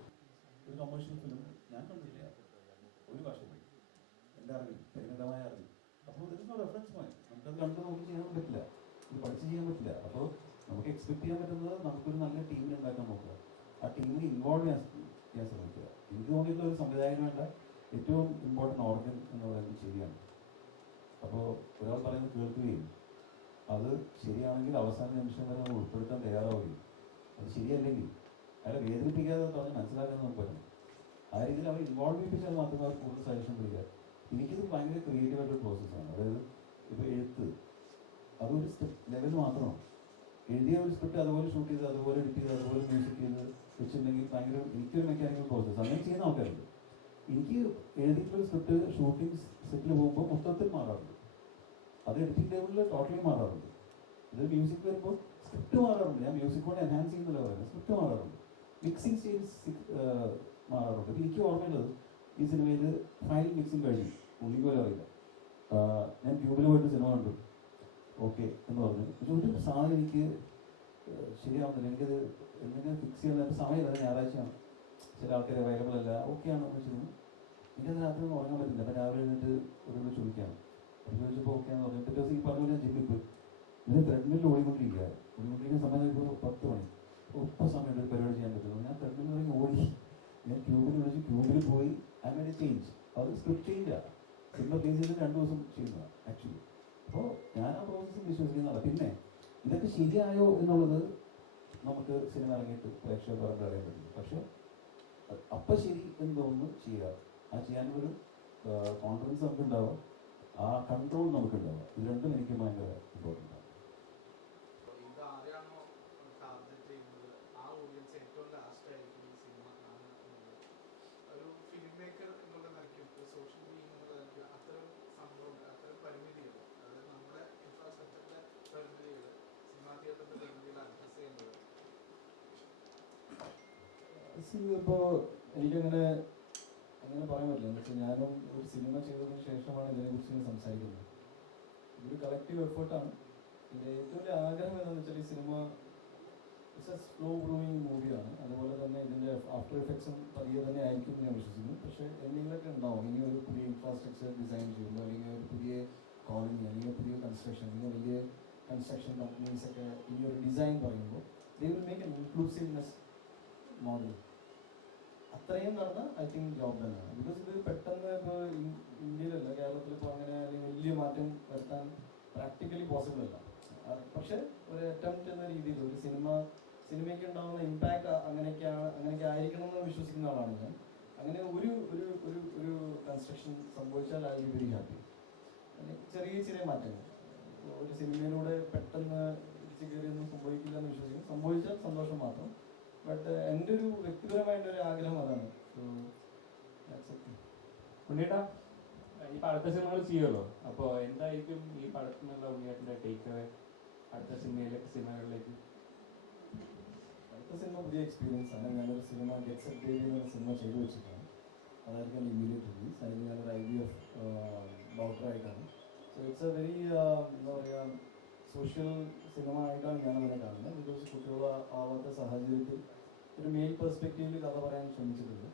ഒരു കമേഴ്ഷ്യൽ ഫിലിം ഞാൻ കണ്ടില്ല ഒരു ഭാഷയിൽ, എൻ്റെ അറിവിൽ, പരിമിതമായ അറിവിൽ. അപ്പോൾ ഇതിനൊന്നും റെഫറൻസ് പോയിന്റ് നമുക്കത് കണ്ട് നമുക്ക് ചെയ്യാൻ പറ്റില്ല, ഇത് പഠിച്ച് ചെയ്യാൻ പറ്റില്ല. അപ്പോൾ നമുക്ക് എക്സ്പെക്ട് ചെയ്യാൻ പറ്റുന്നത് നമുക്കൊരു നല്ല ടീമിനെ ഉണ്ടാക്കാൻ നോക്കുക, ആ ടീമിനെ ഇൻവോൾവ് ചെയ്യാൻ ശ്രമിക്കുക. എനിക്ക് തോന്നിയിട്ടുള്ള ഒരു സംവിധായകന് വേണ്ട ഏറ്റവും ഇമ്പോർട്ടൻ്റ് ഓർഗൻ എന്ന് പറയുന്നത് ശരിയാണ്. അപ്പോൾ ഒരാൾ പറയുന്നത് കേൾക്കുകയും അത് ശരിയാണെങ്കിൽ അവസാന നിമിഷം വരെ നമ്മൾ ഉൾപ്പെടുത്താൻ തയ്യാറാവുകയും അത് ശരിയല്ലെങ്കിൽ അയാളെ വേദനിപ്പിക്കാതെ പറഞ്ഞ് മനസ്സിലാക്കാൻ നമുക്ക് പറ്റണം. ആ രീതിയിൽ അവർ ഇൻവോൾവ് ചെയ്യിപ്പിച്ചാൽ മാത്രമേ അവർ കൂടുതൽ സജഷൻ വരിക. എനിക്കിത് ഭയങ്കര ക്രിയേറ്റീവായിട്ടൊരു പ്രോസസ്സാണ്. അതായത് ഇപ്പോൾ എഴുത്ത് അതൊരു ലെവൽ മാത്രമാണ്. എഴുതിയ ഒരു സ്ക്രിപ്റ്റ് അതുപോലെ ഷൂട്ട് ചെയ്ത് അതുപോലെ എഡിറ്റ് ചെയ്ത് അതുപോലെ മ്യൂസിക് ചെയ്ത് വെച്ചിട്ടുണ്ടെങ്കിൽ ഭയങ്കര എനിക്കൊരു മെക്കാനിക്കൽ പ്രോസസ്സ് അങ്ങനെ ചെയ്യുന്ന ആൾക്കാരുണ്ട്. എനിക്ക് എഴുതിയിട്ടുള്ള സ്ക്രിപ്റ്റ് ഷൂട്ടിംഗ് സെറ്റിൽ പോകുമ്പോൾ മൊത്തത്തിൽ മാറാറുണ്ട്. അത് എഡിറ്റിംഗ് ടേബിളിൽ ടോട്ടലി മാറാറുണ്ട്. ഇത് മ്യൂസിക് വരുമ്പോൾ സ്ക്രിപ്റ്റ് മാറാറുണ്ട്. ഞാൻ മ്യൂസിക് കൊണ്ട് എൻഹാൻസ് ചെയ്യുന്നില്ല പറയുന്നത്, സ്ക്രിപ്റ്റ് മാറാറുണ്ട്. മിക്സിംഗ് സ്റ്റേജ് മാറാറുണ്ട്. അപ്പോൾ എനിക്ക് ഓർമ്മയുള്ളത് ഈ സിനിമയിൽ ഫൈനൽ മിക്സിംഗ് കഴിഞ്ഞു, ഉള്ളിക്ക് പോലെ അറിയില്ല. ഞാൻ ട്യൂബിൽ പോയിട്ട് സിനിമ കണ്ടു, ഓക്കെ എന്ന് പറഞ്ഞു. പക്ഷെ ഒരു സാധനം എനിക്ക് ശരിയാവുന്നില്ല. എനിക്കത് എന്തെങ്കിലും ഫിക്സ് ചെയ്യുന്ന സമയമില്ല, ഞായറാഴ്ചയാണ്, ചില ആൾക്കാർ അവൈലബിൾ അല്ല, ഓക്കെ ആണെന്ന് വെച്ചിരുന്നു. എനിക്കത് രാത്രി ഒന്നും ഉറങ്ങാൻ പറ്റില്ല. അപ്പം രാവിലെ എഴുന്നിട്ട് ഒരു ചോദിക്കുകയാണ്. അപ്പോൾ ചോദിച്ചപ്പോൾ ഓക്കെ എന്ന് പറഞ്ഞു. പിറ്റേ ദിവസം ഈ പറഞ്ഞ ഞാൻ ജിമ്മിൽ പോയി ഇത് ത്രെഡ്മില്ലിൽ ഓടിക്കൊണ്ടിരിക്കുന്ന സമയം ഇപ്പോൾ 10 മണി, ഒപ്പം സമയത്ത് ഒരു പരിപാടി ചെയ്യാൻ പറ്റുള്ളൂ. ഞാൻ ത്രെഡ്മില്ലിൽ ഓടി, ഞാൻ ക്യൂബിൽ വിളിച്ച് ക്യൂബിൽ പോയി ഐ മേഡ് എ ചേഞ്ച്. അത് സ്ക്രിപ്റ്റ് ചേഞ്ചാണ്, സിനിമ പ്ലേസ് ചെയ്ത് 2 ദിവസം ചെയ്യുന്നതാണ് ആക്ച്വലി. അപ്പോൾ ഞാൻ ആ പ്രോസസ്സിൽ വിശ്വസിക്കുന്നതാണ്. പിന്നെ ഇതൊക്കെ ശരിയായോ എന്നുള്ളത് നമുക്ക് സിനിമ ഇറങ്ങിയിട്ട് പ്രേക്ഷകർ പറഞ്ഞിട്ട് അറിയാൻ പറ്റും. പക്ഷെ അപ്പം ശരി എന്ന് തോന്നുന്നു ചെയ്യുക, ആ ചെയ്യാനുള്ളൊരു കോൺഫിഡൻസ് നമുക്ക് ഉണ്ടാവുക, ആ കൺട്രോൾ നമുക്ക് ഉണ്ടാവുക. ഇത് രണ്ടും എനിക്ക് ഭയങ്കര ഇമ്പോർട്ടൻ്റ് ആണ്. ഇത് ആരെയാണോ ടാർഗറ്റ് ചെയ്യുന്നത് ആ ഓഡിയൻസ് ഏറ്റവും ലാസ്റ്റ് ആയിരിക്കും ഈ സിനിമ കാണുക എന്നുള്ളത് ഒരു ഫിലിം മേക്കർ എന്നുള്ള നിലയ്ക്കും സോഷ്യൽ ബീയിങ് എന്നുള്ള നിലയ്ക്കും അത്തരം സംഭവം, അത്തരം പരിമിതികൾ, അതായത് നമ്മുടെ ഇൻഫ്രാസ്ട്രക്ചറിന്റെ പരിമിതികൾ, സിനിമാ തിയേറ്ററിന്റെ പരിമിതികൾ അഡ്രസ് ചെയ്യുന്നത്. ഇപ്പോൾ എനിക്കങ്ങനെ പറയാൻ പറ്റില്ല. എന്ന് വെച്ചാൽ ഞാനും ഒരു സിനിമ ചെയ്തതിന് ശേഷമാണ് ഇതിനെക്കുറിച്ച് ഞാൻ സംസാരിക്കുന്നത്. ഇതൊരു കളക്റ്റീവ് എഫേർട്ടാണ്. എൻ്റെ ഏറ്റവും വലിയ ആഗ്രഹം എന്താണെന്ന് വെച്ചാൽ ഈ cinema it's A slow growing മൂവിയാണ്. അതുപോലെ തന്നെ ഇതിൻ്റെ ആഫ്റ്റർ എഫക്ട്സും പതിയെ തന്നെ ആയിരിക്കും എന്ന് ഞാൻ വിശ്വസിക്കുന്നു. പക്ഷേ എന്തെങ്കിലുമൊക്കെ ഉണ്ടാവും. ഇനി ഒരു പുതിയ ഇൻഫ്രാസ്ട്രക്ചർ ഡിസൈൻ ചെയ്യുമ്പോൾ, അല്ലെങ്കിൽ ഒരു പുതിയ കോളനി, അല്ലെങ്കിൽ പുതിയ കൺസ്ട്രക്ഷൻ, അല്ലെങ്കിൽ വലിയ കൺസ്ട്രക്ഷൻ കമ്പനീസൊക്കെ ഇനി ഒരു ഡിസൈൻ പറയുമ്പോൾ they will make an inclusiveness model. അത്രയും നടന്ന ഐ തിങ്ക് ജോബ് തന്നെയാണ്. ബിക്കോസ് ഇത് പെട്ടെന്ന് ഇപ്പോൾ ഇന്ത്യയിലല്ല, കേരളത്തിൽ ഇപ്പോൾ അങ്ങനെ അല്ലെങ്കിൽ വലിയ മാറ്റം വരുത്താൻ പ്രാക്ടിക്കലി പോസിബിൾ അല്ല. പക്ഷെ ഒരു അറ്റംപ്റ്റ് എന്ന രീതിയിൽ ഒരു സിനിമയ്ക്ക് ഉണ്ടാകുന്ന ഇമ്പാക്റ്റ് അങ്ങനെയൊക്കെ ആയിരിക്കണം എന്ന് വിശ്വസിക്കുന്ന ആളാണ് ഞാൻ. അങ്ങനെ ഒരു ഒരു ഒരു ഒരു കൺസ്ട്രക്ഷൻ സംഭവിച്ചാൽ ഐ ബി വെരി ഹാപ്പി. ചെറിയ മാറ്റങ്ങൾ ഒരു സിനിമയിലൂടെ പെട്ടെന്ന് ഇടിച്ചു കയറിയൊന്നും സംഭവിക്കില്ല എന്ന് വിശ്വസിക്കുന്നു. സംഭവിച്ചാൽ സന്തോഷം മാത്രം. ബട്ട് എൻ്റെ ഒരു വ്യക്തിപരമായിട്ടൊരു ആഗ്രഹം അതാണ്. ഉണ്ണിയേട്ടാ, ഈ അടുത്ത സിനിമകൾ ചെയ്യുമല്ലോ, അപ്പോൾ എന്തായിരിക്കും ഈ പടത്തിനുള്ള ഉണ്ണിയേട്ടൻ്റെ ടേക്ക് അവേ അടുത്ത സിനിമകളിലേക്ക്? അടുത്ത സിനിമ പുതിയ എക്സ്പീരിയൻസ് ആണ്. ഞാനൊരു സിനിമ ഗെറ്റ്സ് എ ബേബി എന്നൊരു സിനിമ ചെയ്തു വെച്ചിട്ടാണ്. അതായിരിക്കും ഇമ്മീഡിയറ്റ് റിലീസ്. അതിന് ഞാനൊരു IVF ഡോക്ടറായിട്ടാണ്. സോ ഇറ്റ്സ് എ വെരി എന്താ പറയുക, സോഷ്യൽ സിനിമ ആയിട്ടാണ് ഞാനതിനെ കാണുന്നത്. ബിക്കോസ് കുട്ടികളാവാത്ത സാഹചര്യത്തിൽ ഒരു മെയിൽ പെർസ്പെക്റ്റീവിൽ കഥ പറയാൻ ശ്രമിച്ചിട്ടുണ്ട്.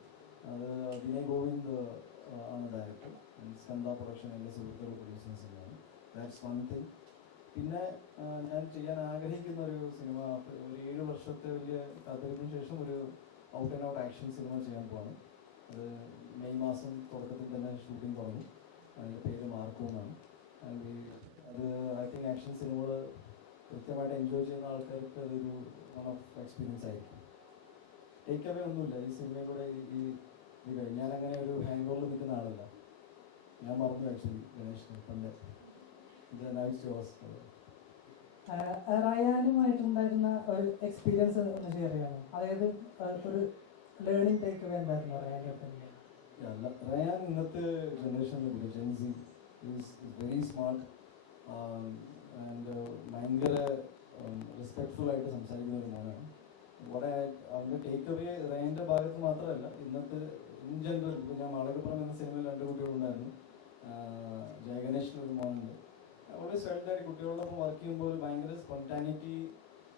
അത് വിനയ് ഗോവിന്ദ് ആണ് ഡയറക്ടർ. സ്കന്ദ പ്രൊഡക്ഷൻ എൻ്റെ സുഹൃത്തുക്കൾ പ്രൊഡ്യൂസ് സിനിമയാണ്. That's one thing. പിന്നെ ഞാൻ ചെയ്യാൻ ആഗ്രഹിക്കുന്ന ഒരു സിനിമ, ഒരു 7 വർഷത്തെ വലിയ കാത്തിരിപ്പിന് ശേഷം ഒരു out and out action cinema ചെയ്യാൻ പോവാണ്. അത് മെയ് മാസം തുടക്കത്തിൽ തന്നെ ഷൂട്ടിംഗ് തുടങ്ങും. അതിൻ്റെ പേര് മാർക്കോ എന്നാണ്. അത് ഐ തിങ്ക് ആക്ഷൻ സിനിമകൾ കൃത്യമായിട്ട് എൻജോയ് ചെയ്യുന്ന ആൾക്കാർക്ക് അതൊരു വൺ ഓഫ് എക്സ്പീരിയൻസ് ആയിരിക്കും. ടേക്ക് അവേ ഒന്നുമില്ല ഈ സിനിമയിലൂടെ. ഇത് കഴിഞ്ഞ് ഞാനങ്ങനെ ഒരു ഹാങ് ഓവറിൽ നിൽക്കുന്ന ആളല്ല. ഞാൻ മറന്നു ആക്ച്വലി ഗണേഷിന് പണ്ട് റയാനുമായിട്ടുണ്ടായിരുന്ന ഒരു എക്സ്പീരിയൻസ് ഒന്ന് ഷെയർ ചെയ്യാമോ? അതായത് ഒരു ലേണിംഗ് ടേക്ക് അവേ എന്തായിരുന്നു റയാൻ? ഇന്നത്തെ ജനറേഷനിൽ Gen Z is very smart and ഭയങ്കര റെസ്പെക്ട്ഫുൾ ആയിട്ട് സംസാരിക്കുന്ന ഒരു മോനാണ്. അവൻ്റെ ടേക്ക് അവേ റയാൻ്റെ ഭാഗത്ത് മാത്രമല്ല, ഇന്നത്തെ ഇൻ ജനറൽ. ഇപ്പോൾ ഞാൻ മാളകപ്പുറം എന്ന സിനിമയിൽ 2 കുട്ടികളുണ്ടായിരുന്നു. ജയഗണേഷിനൊരു മോനുണ്ട്. ഓൾവേസ് ഫെൽറ്റ് ദാറ്റ് കുട്ടികളോടൊപ്പം വർക്ക് ചെയ്യുമ്പോൾ ഭയങ്കര സ്പോണ്ടാനിറ്റി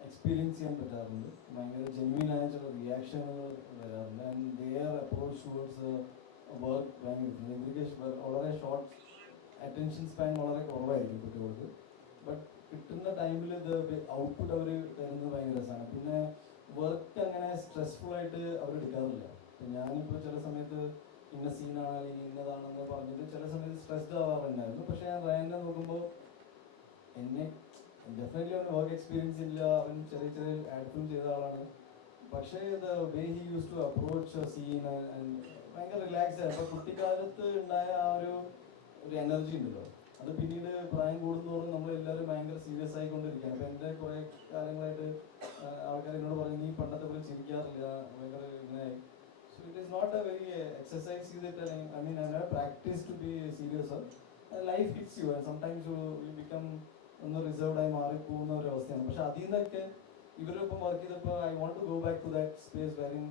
എക്സ്പീരിയൻസ് ചെയ്യാൻ പറ്റാറുണ്ട്. ഭയങ്കര ജെന്യൂൻ ആയ ചില റിയാക്ഷനുകൾ വരാറുണ്ട്. And their approach towards work ഭയങ്കര ഇവർക്ക് വളരെ ഷോർട്ട് അറ്റൻഷൻ സ്പാൻ വളരെ കുറവായിരിക്കും കുട്ടികൾക്ക്. ബട്ട് കിട്ടുന്ന ടൈമിൽ ഇത് ഔട്ട്പുട്ട് അവർ തരുന്നത് ഭയങ്കര രസമാണ്. പിന്നെ വർക്ക് അങ്ങനെ സ്ട്രെസ്ഫുൾ ആയിട്ട് അവർ എടുക്കാറില്ല. ഇപ്പം ഞാനിപ്പോൾ ചില സമയത്ത് ഇന്ന സീനാണ് അല്ലെങ്കിൽ ഇന്നതാണെന്ന് പറഞ്ഞിട്ട് ചില സമയത്ത് സ്ട്രെസ്ഡ് ആവാറുണ്ടായിരുന്നു. പക്ഷെ ഞാൻ റയാനെ നോക്കുമ്പോൾ എന്നെ ഡെഫിനറ്റ്ലി അവന് വർക്ക് എക്സ്പീരിയൻസ് ഇല്ല. അവൻ ചെറിയ ആഡ് ഫിലിം ചെയ്ത ആളാണ്. പക്ഷേ the way he use to approach scene ഭയങ്കര റിലാക്സ് ആയി. അപ്പോൾ കുട്ടിക്കാലത്ത് ഉണ്ടായ ആ ഒരു എനർജി ഉണ്ടല്ലോ, അത് പിന്നീട് പ്രായം കൂടുന്നതോറും നമ്മളെല്ലാവരും ഭയങ്കര സീരിയസ് ആയിക്കൊണ്ടിരിക്കുകയാണ്. അപ്പോൾ എൻ്റെ കുറേ കാലങ്ങളായിട്ട് ആൾക്കാർ എന്നോട് പറയും, നീ പണ്ടത്തെ പോലെ ചിരിക്കാറില്ല, ഭയങ്കര ഇങ്ങനെ. So it is not a very exercise ചെയ്തിട്ട് I mean I never practiced to be serious. Life hits you and sometimes you become ഒന്ന് റിസർവ്ഡ് ആയി മാറിപ്പോകുന്ന ഒരു അവസ്ഥയാണ്. പക്ഷെ അതിൽ നിന്നൊക്കെ ഇവരൊപ്പം വർക്ക് ചെയ്തപ്പോൾ I want to go back to that space വെറിൻ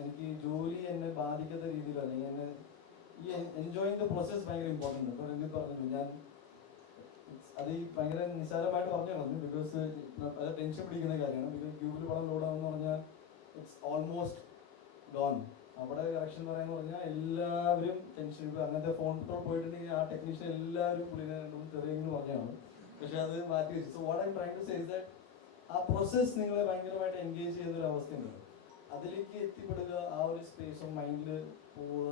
എനിക്ക് ജോലി എന്നെ ബാധിക്കാത്ത രീതിയിൽ അല്ലെങ്കിൽ എന്നെ ഈ എൻജോയിങ് ദ പ്രോസസ് ഭയങ്കര ഇമ്പോർട്ടൻ്റ്. ഇപ്പോൾ രഞ്ജിത്ത് പറഞ്ഞു ഞാൻ അത് ഈ ഭയങ്കര നിസ്സാരമായിട്ട് പറഞ്ഞു കളഞ്ഞു. ബിക്കോസ് അത് ടെൻഷൻ പിടിക്കുന്ന കാര്യമാണ്. ബിക്കോസ് ക്യൂബിൽ പടം ലോഡാവെന്ന് പറഞ്ഞാൽ ഇറ്റ്സ് ഓൾമോസ്റ്റ് ഗോൺ. അവിടെ കറക്ഷൻ പറയാന്ന് പറഞ്ഞാൽ എല്ലാവരും ടെൻഷൻ. ഇപ്പോൾ അങ്ങനത്തെ ഫോൺ കോൾ പോയിട്ടുണ്ടെങ്കിൽ ആ ടെക്നീഷ്യൻ എല്ലാവരും പുള്ളിനെ രണ്ടും ചെറിയെന്ന് പറഞ്ഞാണ്. പക്ഷെ അത് മാറ്റി വെച്ചു. So what I try to say is that ആ പ്രോസസ് നിങ്ങളെ ഭയങ്കരമായിട്ട് എൻഗേജ് ചെയ്യുന്ന ഒരു അവസ്ഥയുണ്ട്. അതിലേക്ക് എത്തിപ്പെടുക, ആ ഒരു സ്പേസ് ഓഫ് മൈൻഡിൽ പോവുക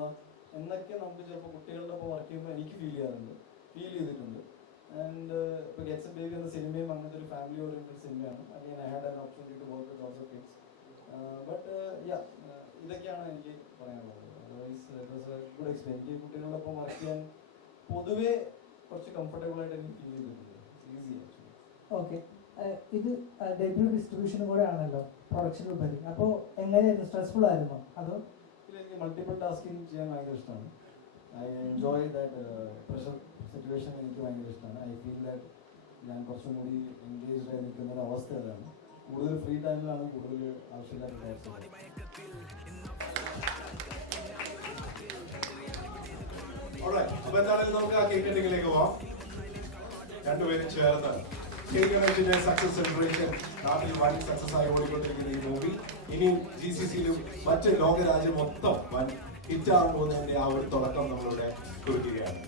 എന്നൊക്കെ നമുക്ക് ചിലപ്പോൾ കുട്ടികളുടെ ഒപ്പം വർക്ക് ചെയ്യുമ്പോൾ എനിക്ക് ഫീൽ ചെയ്തിട്ടുണ്ട്. ആൻഡ് ഇപ്പോൾ ഗെറ്റ്സ് എ ബേബി എന്ന സിനിമയും അങ്ങനത്തെ ഒരു ഫാമിലി ഓറിയന്റഡ് സിനിമയാണ്. Again I had an opportunity to work with lots of kids. But ഇതൊക്കെയാണ് എനിക്ക് പറയാനുള്ളത്. Otherwise it was a good experience. എനിക്ക് കുട്ടികളുടെ ഒപ്പം വർക്ക് ചെയ്യാൻ പൊതുവേ കുറച്ച് കംഫർട്ടബിൾ ആയിട്ട് എനിക്ക് ഫീൽ ചെയ്തിട്ടുണ്ട്. Easy actually. ഓക്കെ, ഇത് ഡെബ്യൂ ഡിസ്ട്രിബ്യൂഷനും കൂടെ ആണല്ലോ പ്രൊഡക്ഷൻ ഉപരി. അപ്പോൾ എങ്ങനെയായിരുന്നു? സ്ട്രെസ്ഫുൾ ആയിരുന്നോ അതോ? എനിക്ക് മൾട്ടിപ്പിൾ ടാസ്കിങ് ചെയ്യാൻ ഭയങ്കര ഇഷ്ടമാണ്. I enjoy that pressure situation. എനിക്ക് ഭയങ്കര ഇഷ്ടമാണ്. ഐ ഫീൽ ദാറ്റ് ഞാൻ കുറച്ചും കൂടി എൻഗേജ്ഡ് ആയി നിൽക്കുന്ന ഒരു അവസ്ഥ അതാണ്. കൂടുതൽ ഫ്രീ ടൈമിലാണ് കൂടുതൽ ആവശ്യമില്ലാത്ത ടാസ്ക്. അപ്പോൾ എന്തായാലും നമുക്ക് ആ കേക്ക് കട്ടിങ്ങിലേക്ക് പോവാം. രണ്ടുപേരും ചേർന്ന് കേക്ക് കട്ടിങ്ങിന്റെ സക്സസ് സെലിബ്രേഷൻ നാട്ടിൽ വൻ സക്സസ് ആയി ഓടിക്കൊണ്ടിരിക്കുന്ന ഈ മൂവി ഇനിയും GCCയിലും മറ്റ് ലോകരാജ്യം മൊത്തം വൻ ഹിറ്റാകാൻ പോകുന്നതിന്റെ ആ ഒരു തുടക്കം നമ്മളിവിടെ കുറിക്കുകയാണ്.